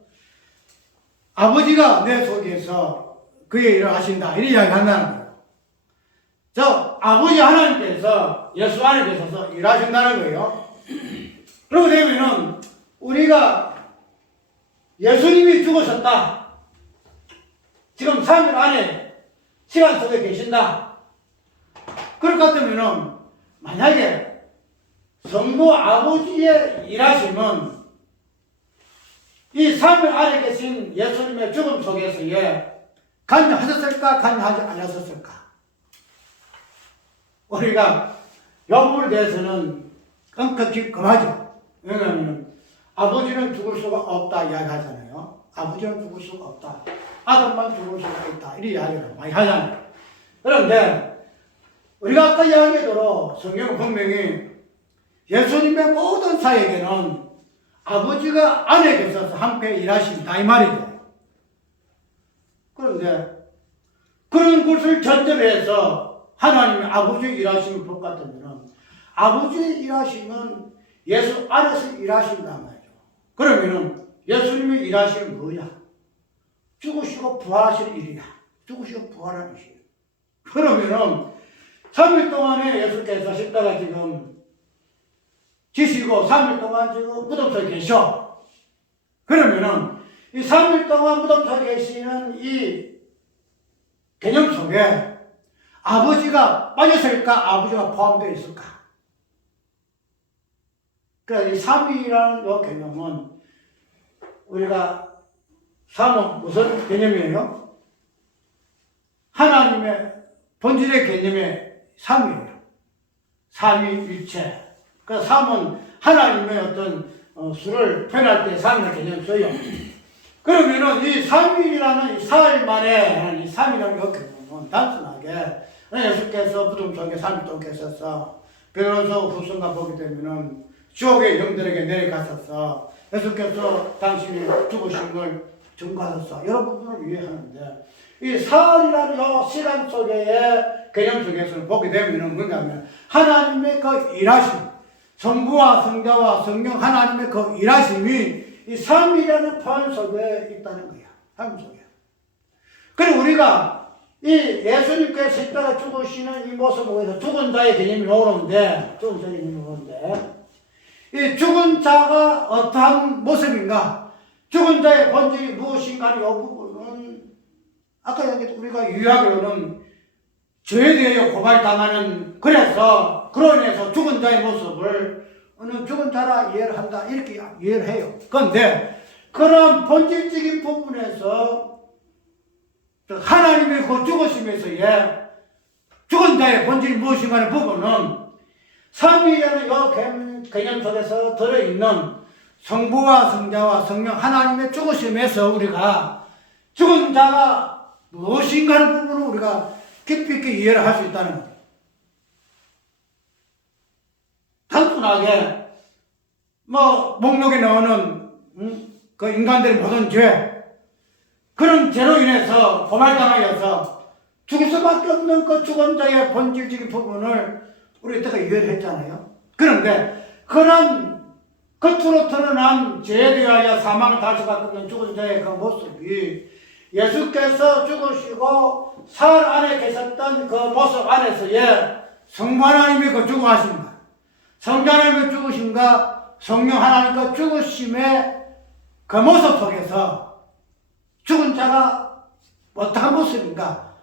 아버지가 내 속에서 그의 일을 하신다 이렇게 이야기한다는 거예요. 저 아버지 하나님께서 예수 안에 계셔서 일하신다는 거예요. 그러게 되면은 우리가 예수님이 죽으셨다, 지금 3일 안에 시간 속에 계신다, 그럴 것 같으면은 만약에 성부 아버지의 일하심은 이 3일 안에 계신 예수님의 죽음 속에서의 관여하셨을까 관여하지 않았을까? 우리가 이 부분에 대해서는 엄격히 금하죠. 왜냐하면 아버지는 죽을 수가 없다 이야기하잖아요. 아버지는 죽을 수가 없다, 아들만 죽을 수가 있다 이런 이야기를 많이 하잖아요. 그런데 우리가 아까 이야기대로 성경은 분명히 예수님의 모든 사역에는 아버지가 안에 계셔서 함께 일하신다 이 말이죠. 그런데 그런 것을 전제로 해서 하나님의 아버지의 일하심을 볼 것 같으면, 아버지의 일하심은 예수 안에서 일하신단 말이죠. 그러면은 예수님의 일하심은 뭐냐? 죽으시고 부활하실 일이야. 죽으시고 부활하는 일. 그러면은 3일 동안에 예수께서 십자가 지금 지시고 3일 동안 지금 무덤 속에 계셔. 그러면은 이 3일 동안 무덤 속에 계시는 이 개념 속에 아버지가 빠졌을까? 아버지가 포함되어 있을까? 그러니까 이 삼위라는 이 개념은 우리가 삼은 무슨 개념이에요? 하나님의 본질의 개념의 삼위예요. 삼위일체. 그러니까 삼은 하나님의 어떤 수를 표현할 때 삼이라는 개념을 써요. 그러면은 이 삼위라는 이 사흘 만에 하는 이 삼위라는 이 개념은 단순하게 예수께서 부동 속에 삼위동 계셔서 베드로서 후손과 보게 되면은 지옥의 영들에게 내려가셔서 예수께서 당신이 죽으심을 증거하셨어. 이런 부분을 이해하는데 이 사흘이라는 이 시간 속의 개념 속에서는 보게 되면은 뭐냐면 하나님의 그 일하심, 성부와 성자와 성령 하나님의 그 일하심이 이 삼위라는 표현 속에 있다는 거야. 삶 속에. 그리고 우리가 이 예수님께서 십자가 죽으시는 이 모습을 보면서 죽은 자의 개념이 나오는데, 죽은 자의 개념이 나오는데, 이 죽은 자가 어떠한 모습인가? 죽은 자의 본질이 무엇인가? 이 부분은 아까 여기 우리가 유학으로는 죄에 대해 고발당하는, 그래서 그로 인해서 죽은 자의 모습을 죽은 자라 이해를 한다, 이렇게 이해를 해요. 그런데 그런 본질적인 부분에서 하나님의 그 죽으심에서의 죽은 자의 본질이 무엇인가 하는 부분은 삼위라는 이 개념 속에서 들어있는 성부와 성자와 성령 하나님의 죽으심에서 우리가 죽은 자가 무엇인가 하는 부분을 우리가 깊이 있게 이해를 할 수 있다는 거예요. 단순하게 목록에 나오는 그 인간들의 모든 죄, 그런 죄로 인해서 고발당하여서 죽을 수밖에 없는 그 죽은 자의 본질적인 부분을 우리 이때가 이해를 했잖아요. 그런데 그런 겉으로 드러난 죄에 대하여 사망을 당할 수밖에 없는 죽은 자의 그 모습이 예수께서 죽으시고 사흘 안에 계셨던 그 모습 안에서의 성부 하나님의 그 죽어하심과 성자 하나님의 죽으심과 성령 하나님과 죽으심의 그 모습 속에서 죽은 자가 어떠한 모습인가?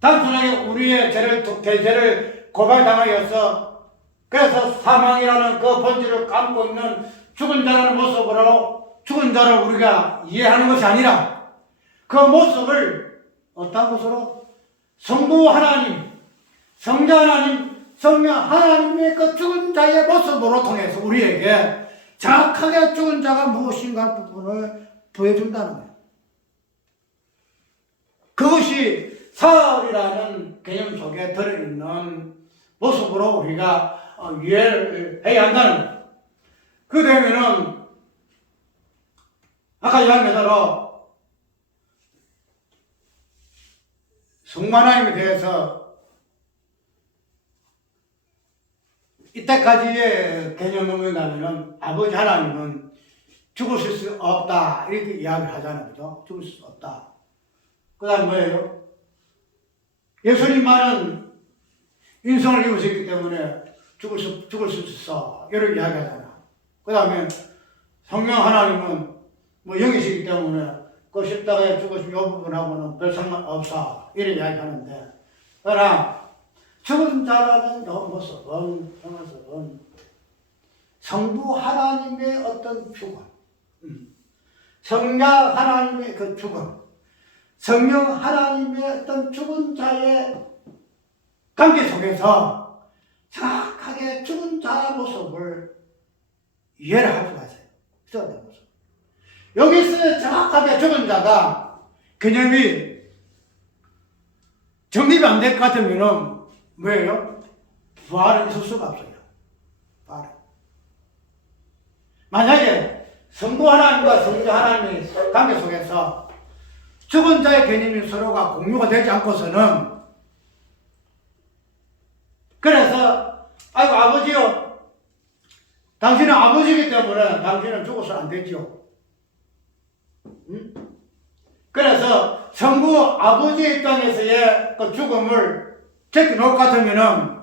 단순하게 우리의 대죄를 고발당하여서 그래서 사망이라는 그 본질을 감고 있는 죽은 자라는 모습으로 죽은 자를 우리가 이해하는 것이 아니라 그 모습을 어떤 것으로 성부 하나님, 성자 하나님, 성령 하나님의 그 죽은 자의 모습으로 통해서 우리에게 정확하게 죽은 자가 무엇인가 부분을 보여준다는 거예요. 그것이 사흘이라는 개념 속에 들어있는 모습으로 우리가 이해를 해야 한다는 거예요. 그 되면은 아까 이야기한 대로 성부 하나님에 대해서 이때까지의 개념은 뭐냐면은 아버지 하나님은 죽으실 수 없다 이렇게 이야기를 하잖아요. 그죠? 죽을 수 없다. 그 다음 뭐예요? 예수님만은 인성을 입으셨기 때문에 죽을 수 있어 이렇게 이야기하잖아. 그 다음에 성령 하나님은 영이시기 때문에 그 십자가에 죽으신 이 부분하고는 별 상관없어 이렇게 이야기하는데, 그러나 죽은 자라는 모습은 성부 하나님의 어떤 죽음, 성자 하나님의 그 죽음, 성령 하나님의 어떤 죽은 자의 관계 속에서 정확하게 죽은 자의 모습을 이해를 할 수가 있어요. 여기서 정확하게 죽은 자가 개념이 정립이 안 될 것 같으면은 뭐예요? 부활은 있을 수가 없어요. 부활은. 만약에 성부 하나님과 성자 하나님의 관계 속에서 죽은 자의 개념이 서로가 공유가 되지 않고서는, 그래서 아이고 아버지요, 당신은 아버지이기 때문에 당신은 죽어서 안 되지요. 그래서 성부 아버지의 입장에서의 그 죽음을 제껴놓을 것 같으면은,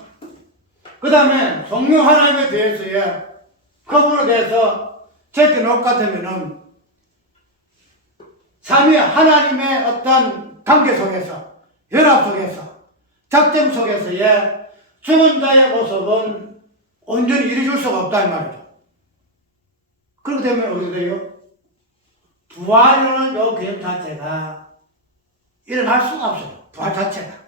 그 다음에 성령 하나님에 대해서의 그분에 대해서 제껴놓을 것 같으면은, 삼위 하나님의 어떤 관계 속에서, 연합 속에서 작정 속에서의 죽은 자의 모습은 온전히 이루어질 수가 없다 이 말이죠. 그렇게 되면 어떻게 돼요? 부활이라는 요 개념 자체가 일어날 수가 없어요. 부활 자체가.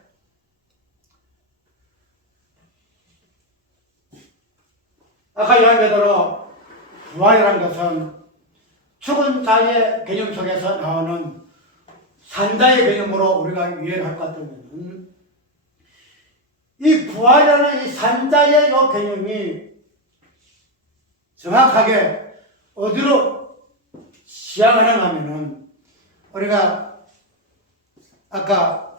아까 이야기한 대로 부활이라는 것은 죽은 자의 개념 속에서 나오는 산자의 개념으로 우리가 이해를 할 것 같으면 이 부활이라는 이 산자의 요 개념이 정확하게 어디로 시작하는가 하면은 우리가 아까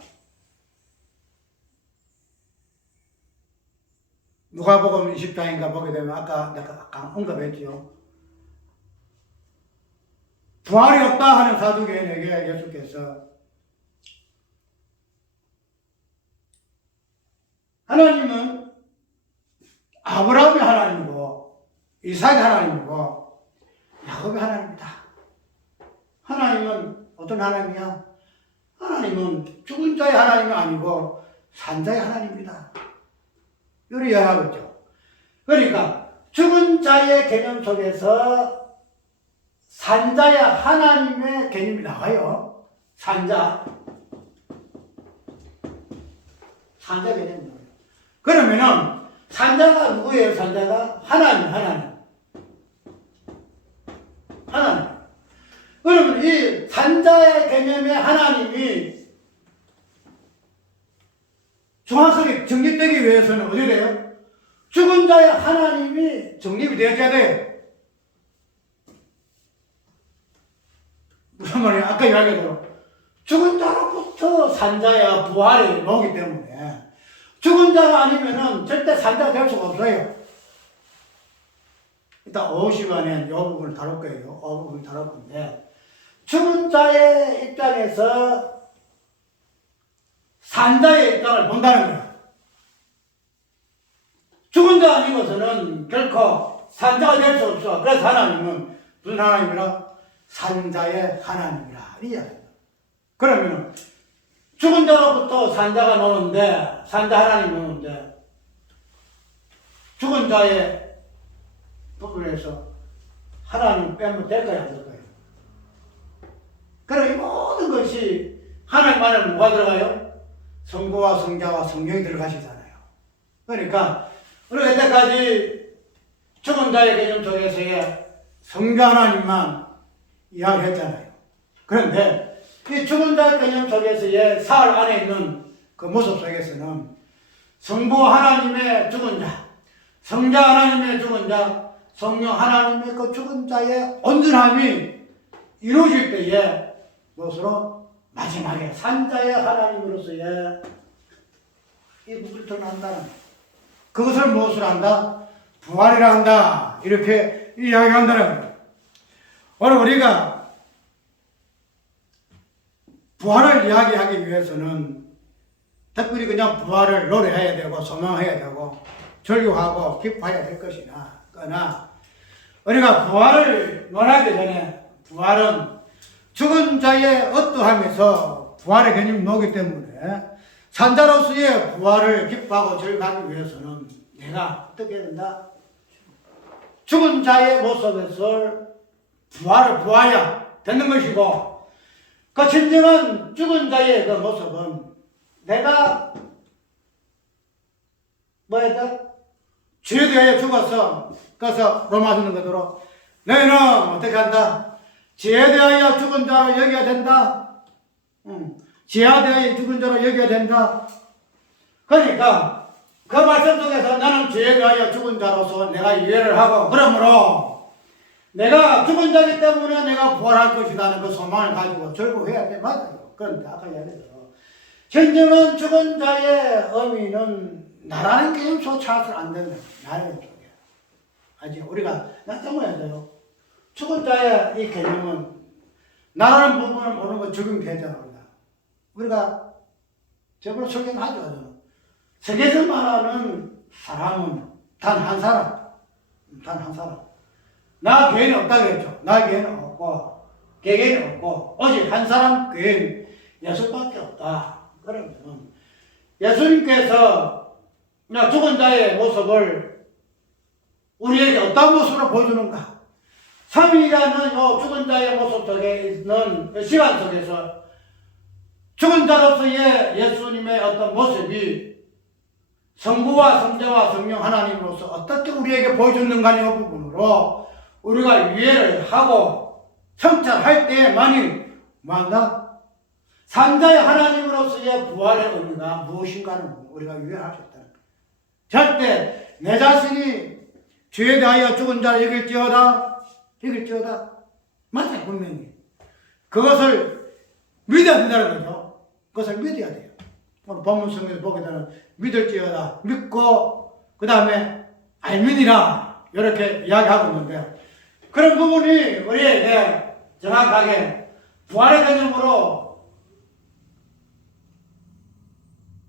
누가복음 20장인가 보게 되면 아까 내가 언급했죠. 부활이 없다 하는 사두개인에게 예수께서 하나님은 아브라함의 하나님이고 이삭의 하나님이고 야곱의 하나님이다. 하나님은 어떤 하나님이야? 하나님은 죽은 자의 하나님이 아니고 산자의 하나님이다. 이렇게 이야기하고 있죠. 그러니까 죽은 자의 개념 속에서 산자의 하나님의 개념이 나와요. 산자 개념이 나와요. 그러면은 산자가 누구예요? 산자가 하나님. 그러면 이 산자의 개념의 하나님이 정확하게 정립되기 위해서는 어떻게 돼요? 죽은 자의 하나님이 정립이 되어야 돼요. 무슨 말이에요? 아까 이야기한 대로 죽은 자로부터 산자야 부활이 나오기 때문에 죽은 자가 아니면은 절대 산자가 될 수가 없어요. 일단 오후 시간에 이 부분을 다룰 거예요. 이 부분을 다룰 건데 죽은 자의 입장에서 산자의 입장을 본다는 거예요. 죽은 자 아니고서는 결코 산자가 될 수 없어. 그래서 하나님은 무슨 하나님이라? 산자의 하나님이라 이 이야기입니다. 그러면 죽은 자로부터 산자가 노는데 산자 하나님이 노는데 죽은 자의 부분에서 하나님 빼면 될까요? 안 될까요? 그럼 이 모든 것이 하나님 안에 뭐가 들어가요? 성부와 성자와 성령이 들어가시잖아요. 그러니까 우리가 이때까지 죽은 자의 개념 속에서의 성부 하나님만 이야기했잖아요. 그런데 이 죽은 자의 개념 속에서의 사흘 안에 있는 그 모습 속에서는 성부 하나님의 죽은 자, 성자 하나님의 죽은 자, 성령 하나님의 그 죽은 자의 온전함이 이루어질 때에 무엇으로? 마지막에 산자의 하나님으로서의 이 부분이 드러난다는 거예요. 그것을 무엇으로 한다? 부활이라 한다. 이렇게 이야기한다는 거예요. 오늘 우리가 부활을 이야기하기 위해서는 특별히 그냥 부활을 노래해야 되고 소망해야 되고 절규하고 기뻐해야 될 것이나 그러나 우리가 부활을 말하기 전에 부활은 죽은 자의 어떠함에서 부활의 개념이 나오기 때문에 산자로서의 부활을 기뻐하고 절규하기 위해서는 내가 어떻게 해야 된다? 죽은 자의 모습에서 부활을 보아야 되는 것이고 그 진정한 죽은 자의 그 모습은 내가 뭐였다? 죄에 대하여 죽었어. 그래서 로마 주는 것으로 너희는 어떻게 한다? 죄에 대하여 죽은 자로 여겨야 된다. 죄에 대하여 죽은 자로 여겨야 된다. 그러니까 그 말씀 속에서 나는 죄에 대하여 죽은 자로서 내가 이해를 하고 그러므로 내가 죽은 자이기 때문에 내가 부활할 것이라는 그 소망을 가지고 절구해야 돼. 맞아요. 그런데 아까 이야기했죠. 진정한 죽은 자의 의미는 나라는 개념 조차서는 안 된다. 나라는 쪽에. 아직 우리가 나타나야 돼요. 죽은 자의 이 개념은 나라는 부분을 보는 거 적용되잖아. 우리가 저번에 설명하죠. 세계에서 말하는 사람은 단 한 사람. 단 한 사람. 나 개인이 없다고 했죠. 나 개인은 없고 개개인은 없고 오직 한 사람 개인 예수밖에 없다. 그러면 예수님께서 죽은 자의 모습을 우리에게 어떤 모습으로 보여주는가? 3일이라는 죽은 자의 모습 속에 있는 시간 속에서 죽은 자로서의 예수님의 어떤 모습이 성부와 성자와 성령 하나님으로서 어떻게 우리에게 보여줬는가 이 부분으로 우리가 이해를 하고 성찰할 때만이 뭐한다? 산자의 하나님으로서의 부활의 의미가 무엇인가를 우리가 이해할 수 있다는 거예요. 절대 내 자신이 죄에 대하여 죽은 자를 이길지어다 맞아요. 분명히 그것을 믿어야 된다는 거죠. 그것을 믿어야 돼요. 오늘 본문 성경에서 보게 되는 믿을지어다 믿고 그 다음에 알미니라 이렇게 이야기하고 있는데 그런 부분이 우리에게 정확하게 부활의 개념으로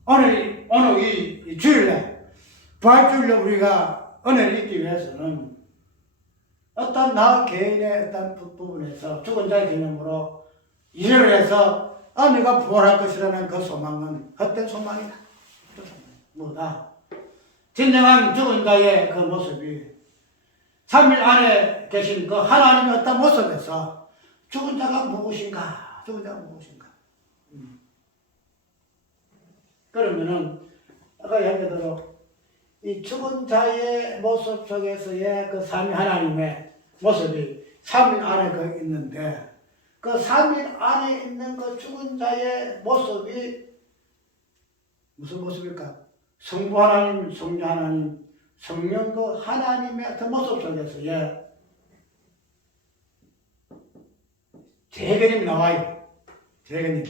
오늘 이 주일날 부활주일날 우리가 은혜를 잊기 위해서는 어떤 나 개인의 어떤 부분에서 죽은 자의 개념으로 이해를 해서 내가 부활할 것이라는 그 소망은 헛된 소망이다. 뭐다? 진정한 죽은 자의 그 모습이 3일 안에 계신 그 하나님의 어떤 모습에서 죽은 자가 무엇인가? 그러면은 아까 얘기대로 이 죽은 자의 모습 속에서의 그 3위 하나님의 모습이 3일 안에 그 있는데 그 3일 안에 있는 그 죽은 자의 모습이 무슨 모습일까? 성부 하나님, 성자 하나님, 성령 그 하나님의 어떤 모습 속에서의 재개념이 나와요. 재개념.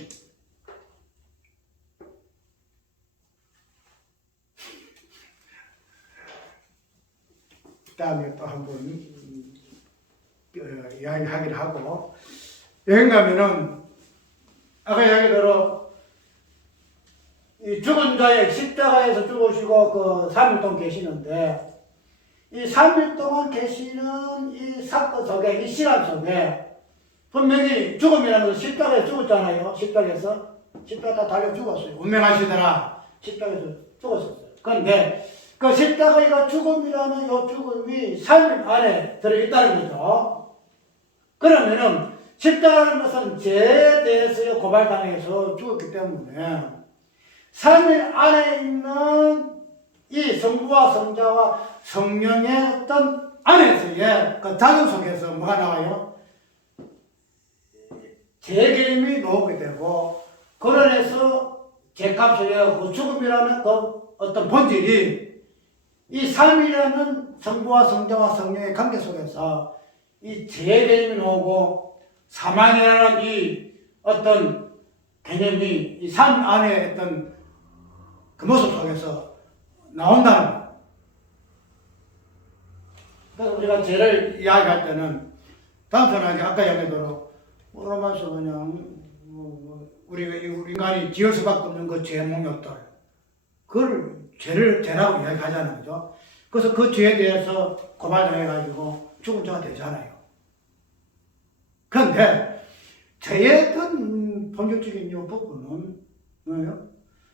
다음에 또 한번 이야기하기를 하고 여행 가면은 아까 이야기대로 이 죽은 자의 십자가에서 죽으시고 그 3일 동안 계시는데 이 3일 동안 계시는 이 사건 속에 이 시간 속에 분명히 죽음이라는 것은 십자가에 죽었잖아요. 십자가 달려 죽었어요. 운명하시더라. 십자가에서 죽었었어요. 그런데 그 십자가의 죽음이라는 이 죽음이 3일 안에 들어있다는 거죠. 그러면은 십자가라는 것은 죄에 대해서 고발당해서 죽었기 때문에 3일 안에 있는 이 성부와 성자와 성령의 어떤 안에서의 그 작용 속에서 뭐가 나와요? 죄개념이 나오게 되고 그러면서 죄값을 그 죽음이라는 그 어떤 본질이 이 3이라는 성부와 성자와 성령의 관계 속에서 이 죄개념이 나오고 사망이라는 이 어떤 개념이 이 3 안에 어떤 그 모습 속에서 나온다는 거예요. 그래서 우리가 죄를 이야기할 때는 단순하게 아까 이야기대로 로마서 그냥 우리 인간이 지을 수밖에 없는 그 죄의 목욕들 그걸 죄라고 이야기하잖아요. 그죠? 그래서 그 죄에 대해서 고발당해가지고 죽은 자가 되잖아요. 그런데 죄의 어떤 본질적인 이 부분은 뭐예요?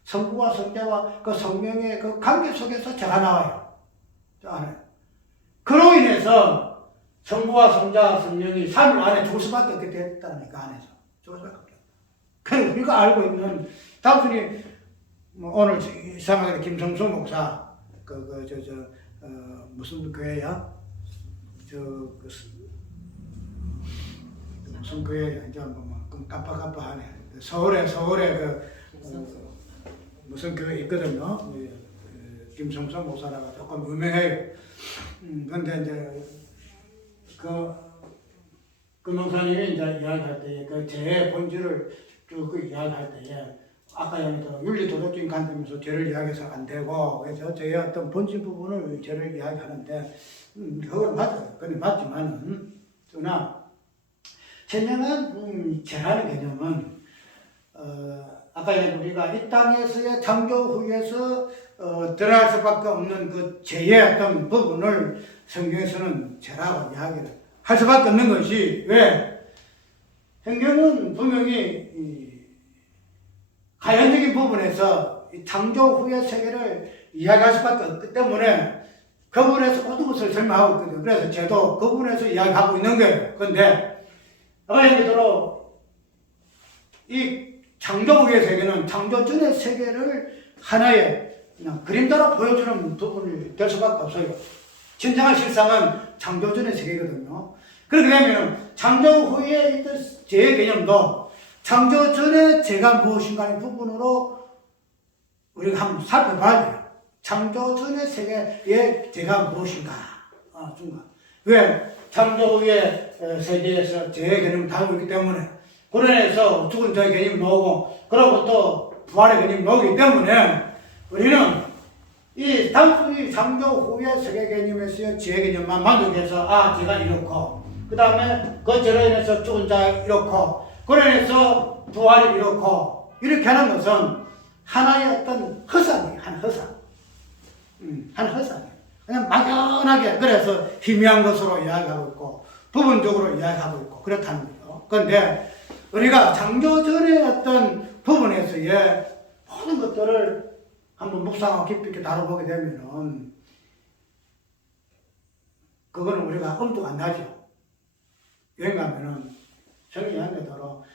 성부와 성자와 그 성령의 그 관계 속에서 죄가 나와요. 그로 인해서 성부와 성자, 성령이 3일 안에 죽을 수밖에 없게 됐다는 그 안에서 죽을 수밖에 없게 됐다. 그래서 우리가 알고 있는 단순히 오늘 이상하게 김성수 목사 무슨 교회야? 무슨 교회야? 이제 깜빡하네. 서울에 무슨 교회 있거든요. 김성수 목사라고 조금 유명해요. 근데 이제 그 목사님이 이제 이야기할 때 그 죄의 본질을 쭉 이야기할 때에 아까 얘기했던 윤리도덕적인 관점에서 죄를 이야기해서 안 되고 그래서 죄의 어떤 본질 부분을 죄를 이야기하는데 그건 맞아요. 그건 맞지만은 그러나 진정한 죄라는 개념은 아까 우리가 이 땅에서의 창조 후에서 드러날 수밖에 없는 그 죄의 어떤 부분을 성경에서는 죄라고 이야기를 할 수밖에 없는 것이 왜? 성경은 분명히 가연적인 부분에서 이 창조 후의 세계를 이야기할 수밖에 없기 때문에 그 부분에서 모든 것을 설명하고 있거든요. 그래서 저도 그 부분에서 이야기하고 있는 거예요. 그런데 아까 얘기대로 이 창조 후의 세계는 창조 전의 세계를 하나의 그냥 그림자로 보여주는 부분이 될 수밖에 없어요. 진정한 실상은 창조 전의 세계거든요. 그렇게 되면 창조 후에 있던 제 개념도 창조 전에 제가 무엇인가 하는 부분으로 우리가 한번 살펴봐야 돼요. 창조 전의 세계에 제가 무엇인가. 왜? 창조 후의 세계에서 제 개념을 다루고 있기 때문에 그래서 죽은 자의 개념이 나오고 그로부터 부활의 개념이 나오기 때문에 우리는 이 단순히 창조 후의 세계 개념에서의 제 개념만 만족해서 제가 이렇고 그 다음에 그 죄로 인해서 죽은 자 이렇고 그로 인해서 부활이 이렇고 이렇게 하는 것은 하나의 어떤 허상이에요. 한 허상. 한 허상이에요. 그냥 막연하게 그래서 희미한 것으로 이야기하고 있고 부분적으로 이야기하고 있고 그렇다는 거죠. 그런데 우리가 창조 전의 어떤 부분에서의 모든 것들을 한번 묵상하고 깊이 있게 다뤄보게 되면은 그거는 우리가 엄두가 안 나죠. 왜냐 하면은 성경이 대로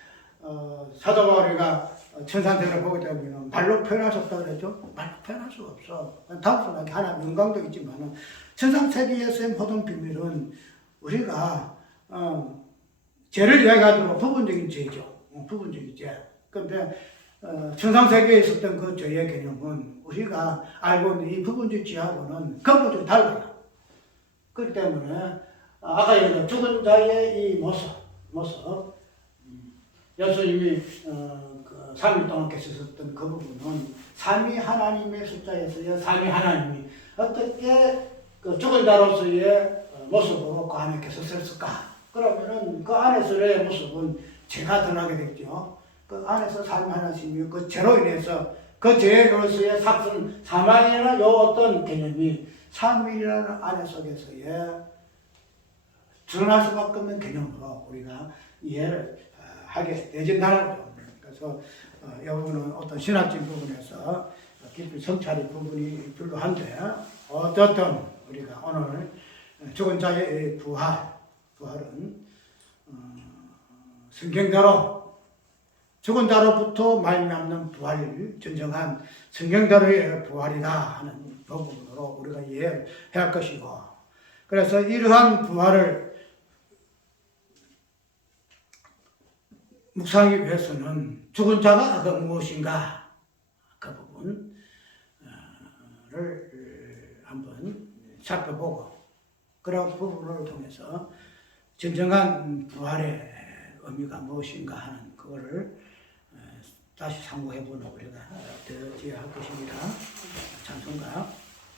사도 바울이가 천상세계를 보게 되면 말로 표현할 수 없다고 그랬죠. 말로 표현할 수가 없어. 단순하게 하나 영광도 있지만은 천상세계에서의 모든 비밀은 우리가 죄를 이야기하도록 부분적인 죄죠. 부분적인 죄. 그런데 천상세계에 있었던 그 죄의 개념은 우리가 알고 있는 이 부분적 죄하고는 근본적으로 달라요. 그렇기 때문에 아까 얘기한 죽은 자의 이 모습 예수님이 그 3일 동안 계셨던 그 부분은 삼위 하나님의 숫자에서의 삼위 하나님이 어떻게 그 죽은 자로서의 모습으로 그 안에 계셨을까? 그러면은 그 안에서의 모습은 죄가 드러나게 됐죠. 그 안에서 삼위 하나님이 그 죄로 인해서 그 죄로서의 삭슨 사망이라는 요 어떤 개념이 삼위라는 안에 속에서의 드러날 수밖에 없는 개념으로 우리가 이해를 하게 되진다는 거죠. 그래서 이 부분은 어떤 신학적 부분에서 깊이 성찰의 부분이 필요한데 어쨌든 우리가 오늘 죽은 자의 부활은 성경대로 죽은 자로부터 말미암는 부활이 진정한 성경대로의 부활이다 하는 부분으로 우리가 이해를 해야 할 것이고 그래서 이러한 부활을 묵상하기 위해서는 죽은 자가 무엇인가 그 부분을 한번 살펴보고 그런 부분을 통해서 진정한 부활의 의미가 무엇인가 하는 그거를 다시 상고해보는 우리가 되어야 할 것입니다. 찬송가